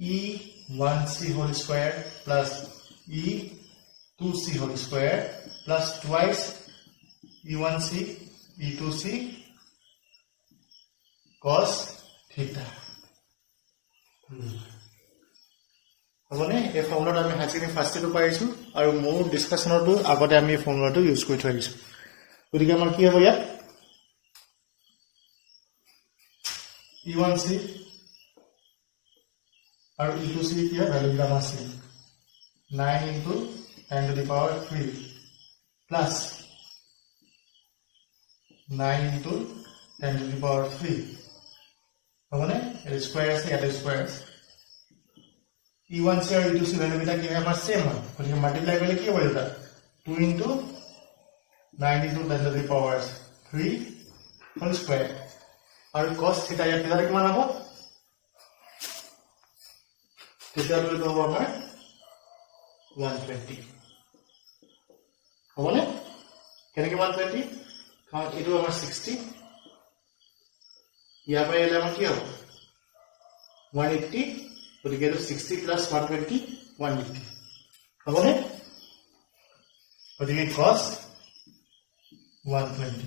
E1C whole square plus E2C whole square plus twice E1C E2C cos theta হ'বনে এই ফৰ্মুলাটো আমি হাইছিনি ফাৰ্ষ্টটো পাইছো আৰু মোৰ ডিসকাশনটো আগতে আমি এই ফৰ্মুলাটো ইউজ কৰি থৈ আহিছো গতিকে আমাৰ কি হ'ব ইয়াত E1C আৰু E2C কি হয় ভ্যালুবিলাক আছে 9 into 10 to the power 3 plus 9 into 10 to the power 3 হ'বনে এর স্কয়ার আছে এটা স্কয়ার আছে E1C আৰু E2C ভ্যালু বিটা কি হয় আমাৰ সেম হয় গতিকে মাল্টিপ্লাই কৰিলে কি হ'ব এটা 2 into 9 into 10 to the power 3 whole square আৰু cos theta ইয়াত কিমান হ'ব theta টো হ'ব আমাৰ 120 হ'বনে কেনেকৈ 120 কাৰণ এইটো আমাৰ 60 ইয়াৰ পৰা এলে আমাৰ কি হ'ব 180 গতিকে এইটো 60 plus 120 180 হ'বনে গতিকে cos 120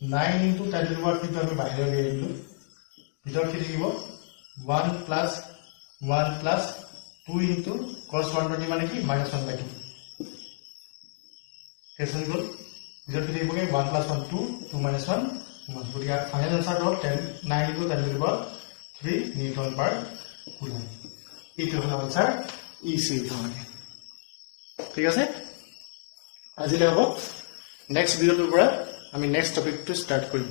9 into 10 to the power 3 আমি বাহিৰ লৈ আহিলো ভিতৰ কি থাকিব 1 plus 2 into cos 120 মানে কি -1/2 কেছন গল ভিতৰ কি থাকিব 1 plus 1 2 2 minus 1 1 গতিকে ফাইনাল আনসাৰ হ'ল 10 9 into 10 to the power 3 Newton per coulomb এইটো হ'ল আনসাৰ EC ধৰণে ঠিক আছে আজিলৈ হ'ব নেক্সট ভিডিঅ'টোৰ পৰা আমি নেক্সট টপিকটো ষ্টাৰ্ট কৰিম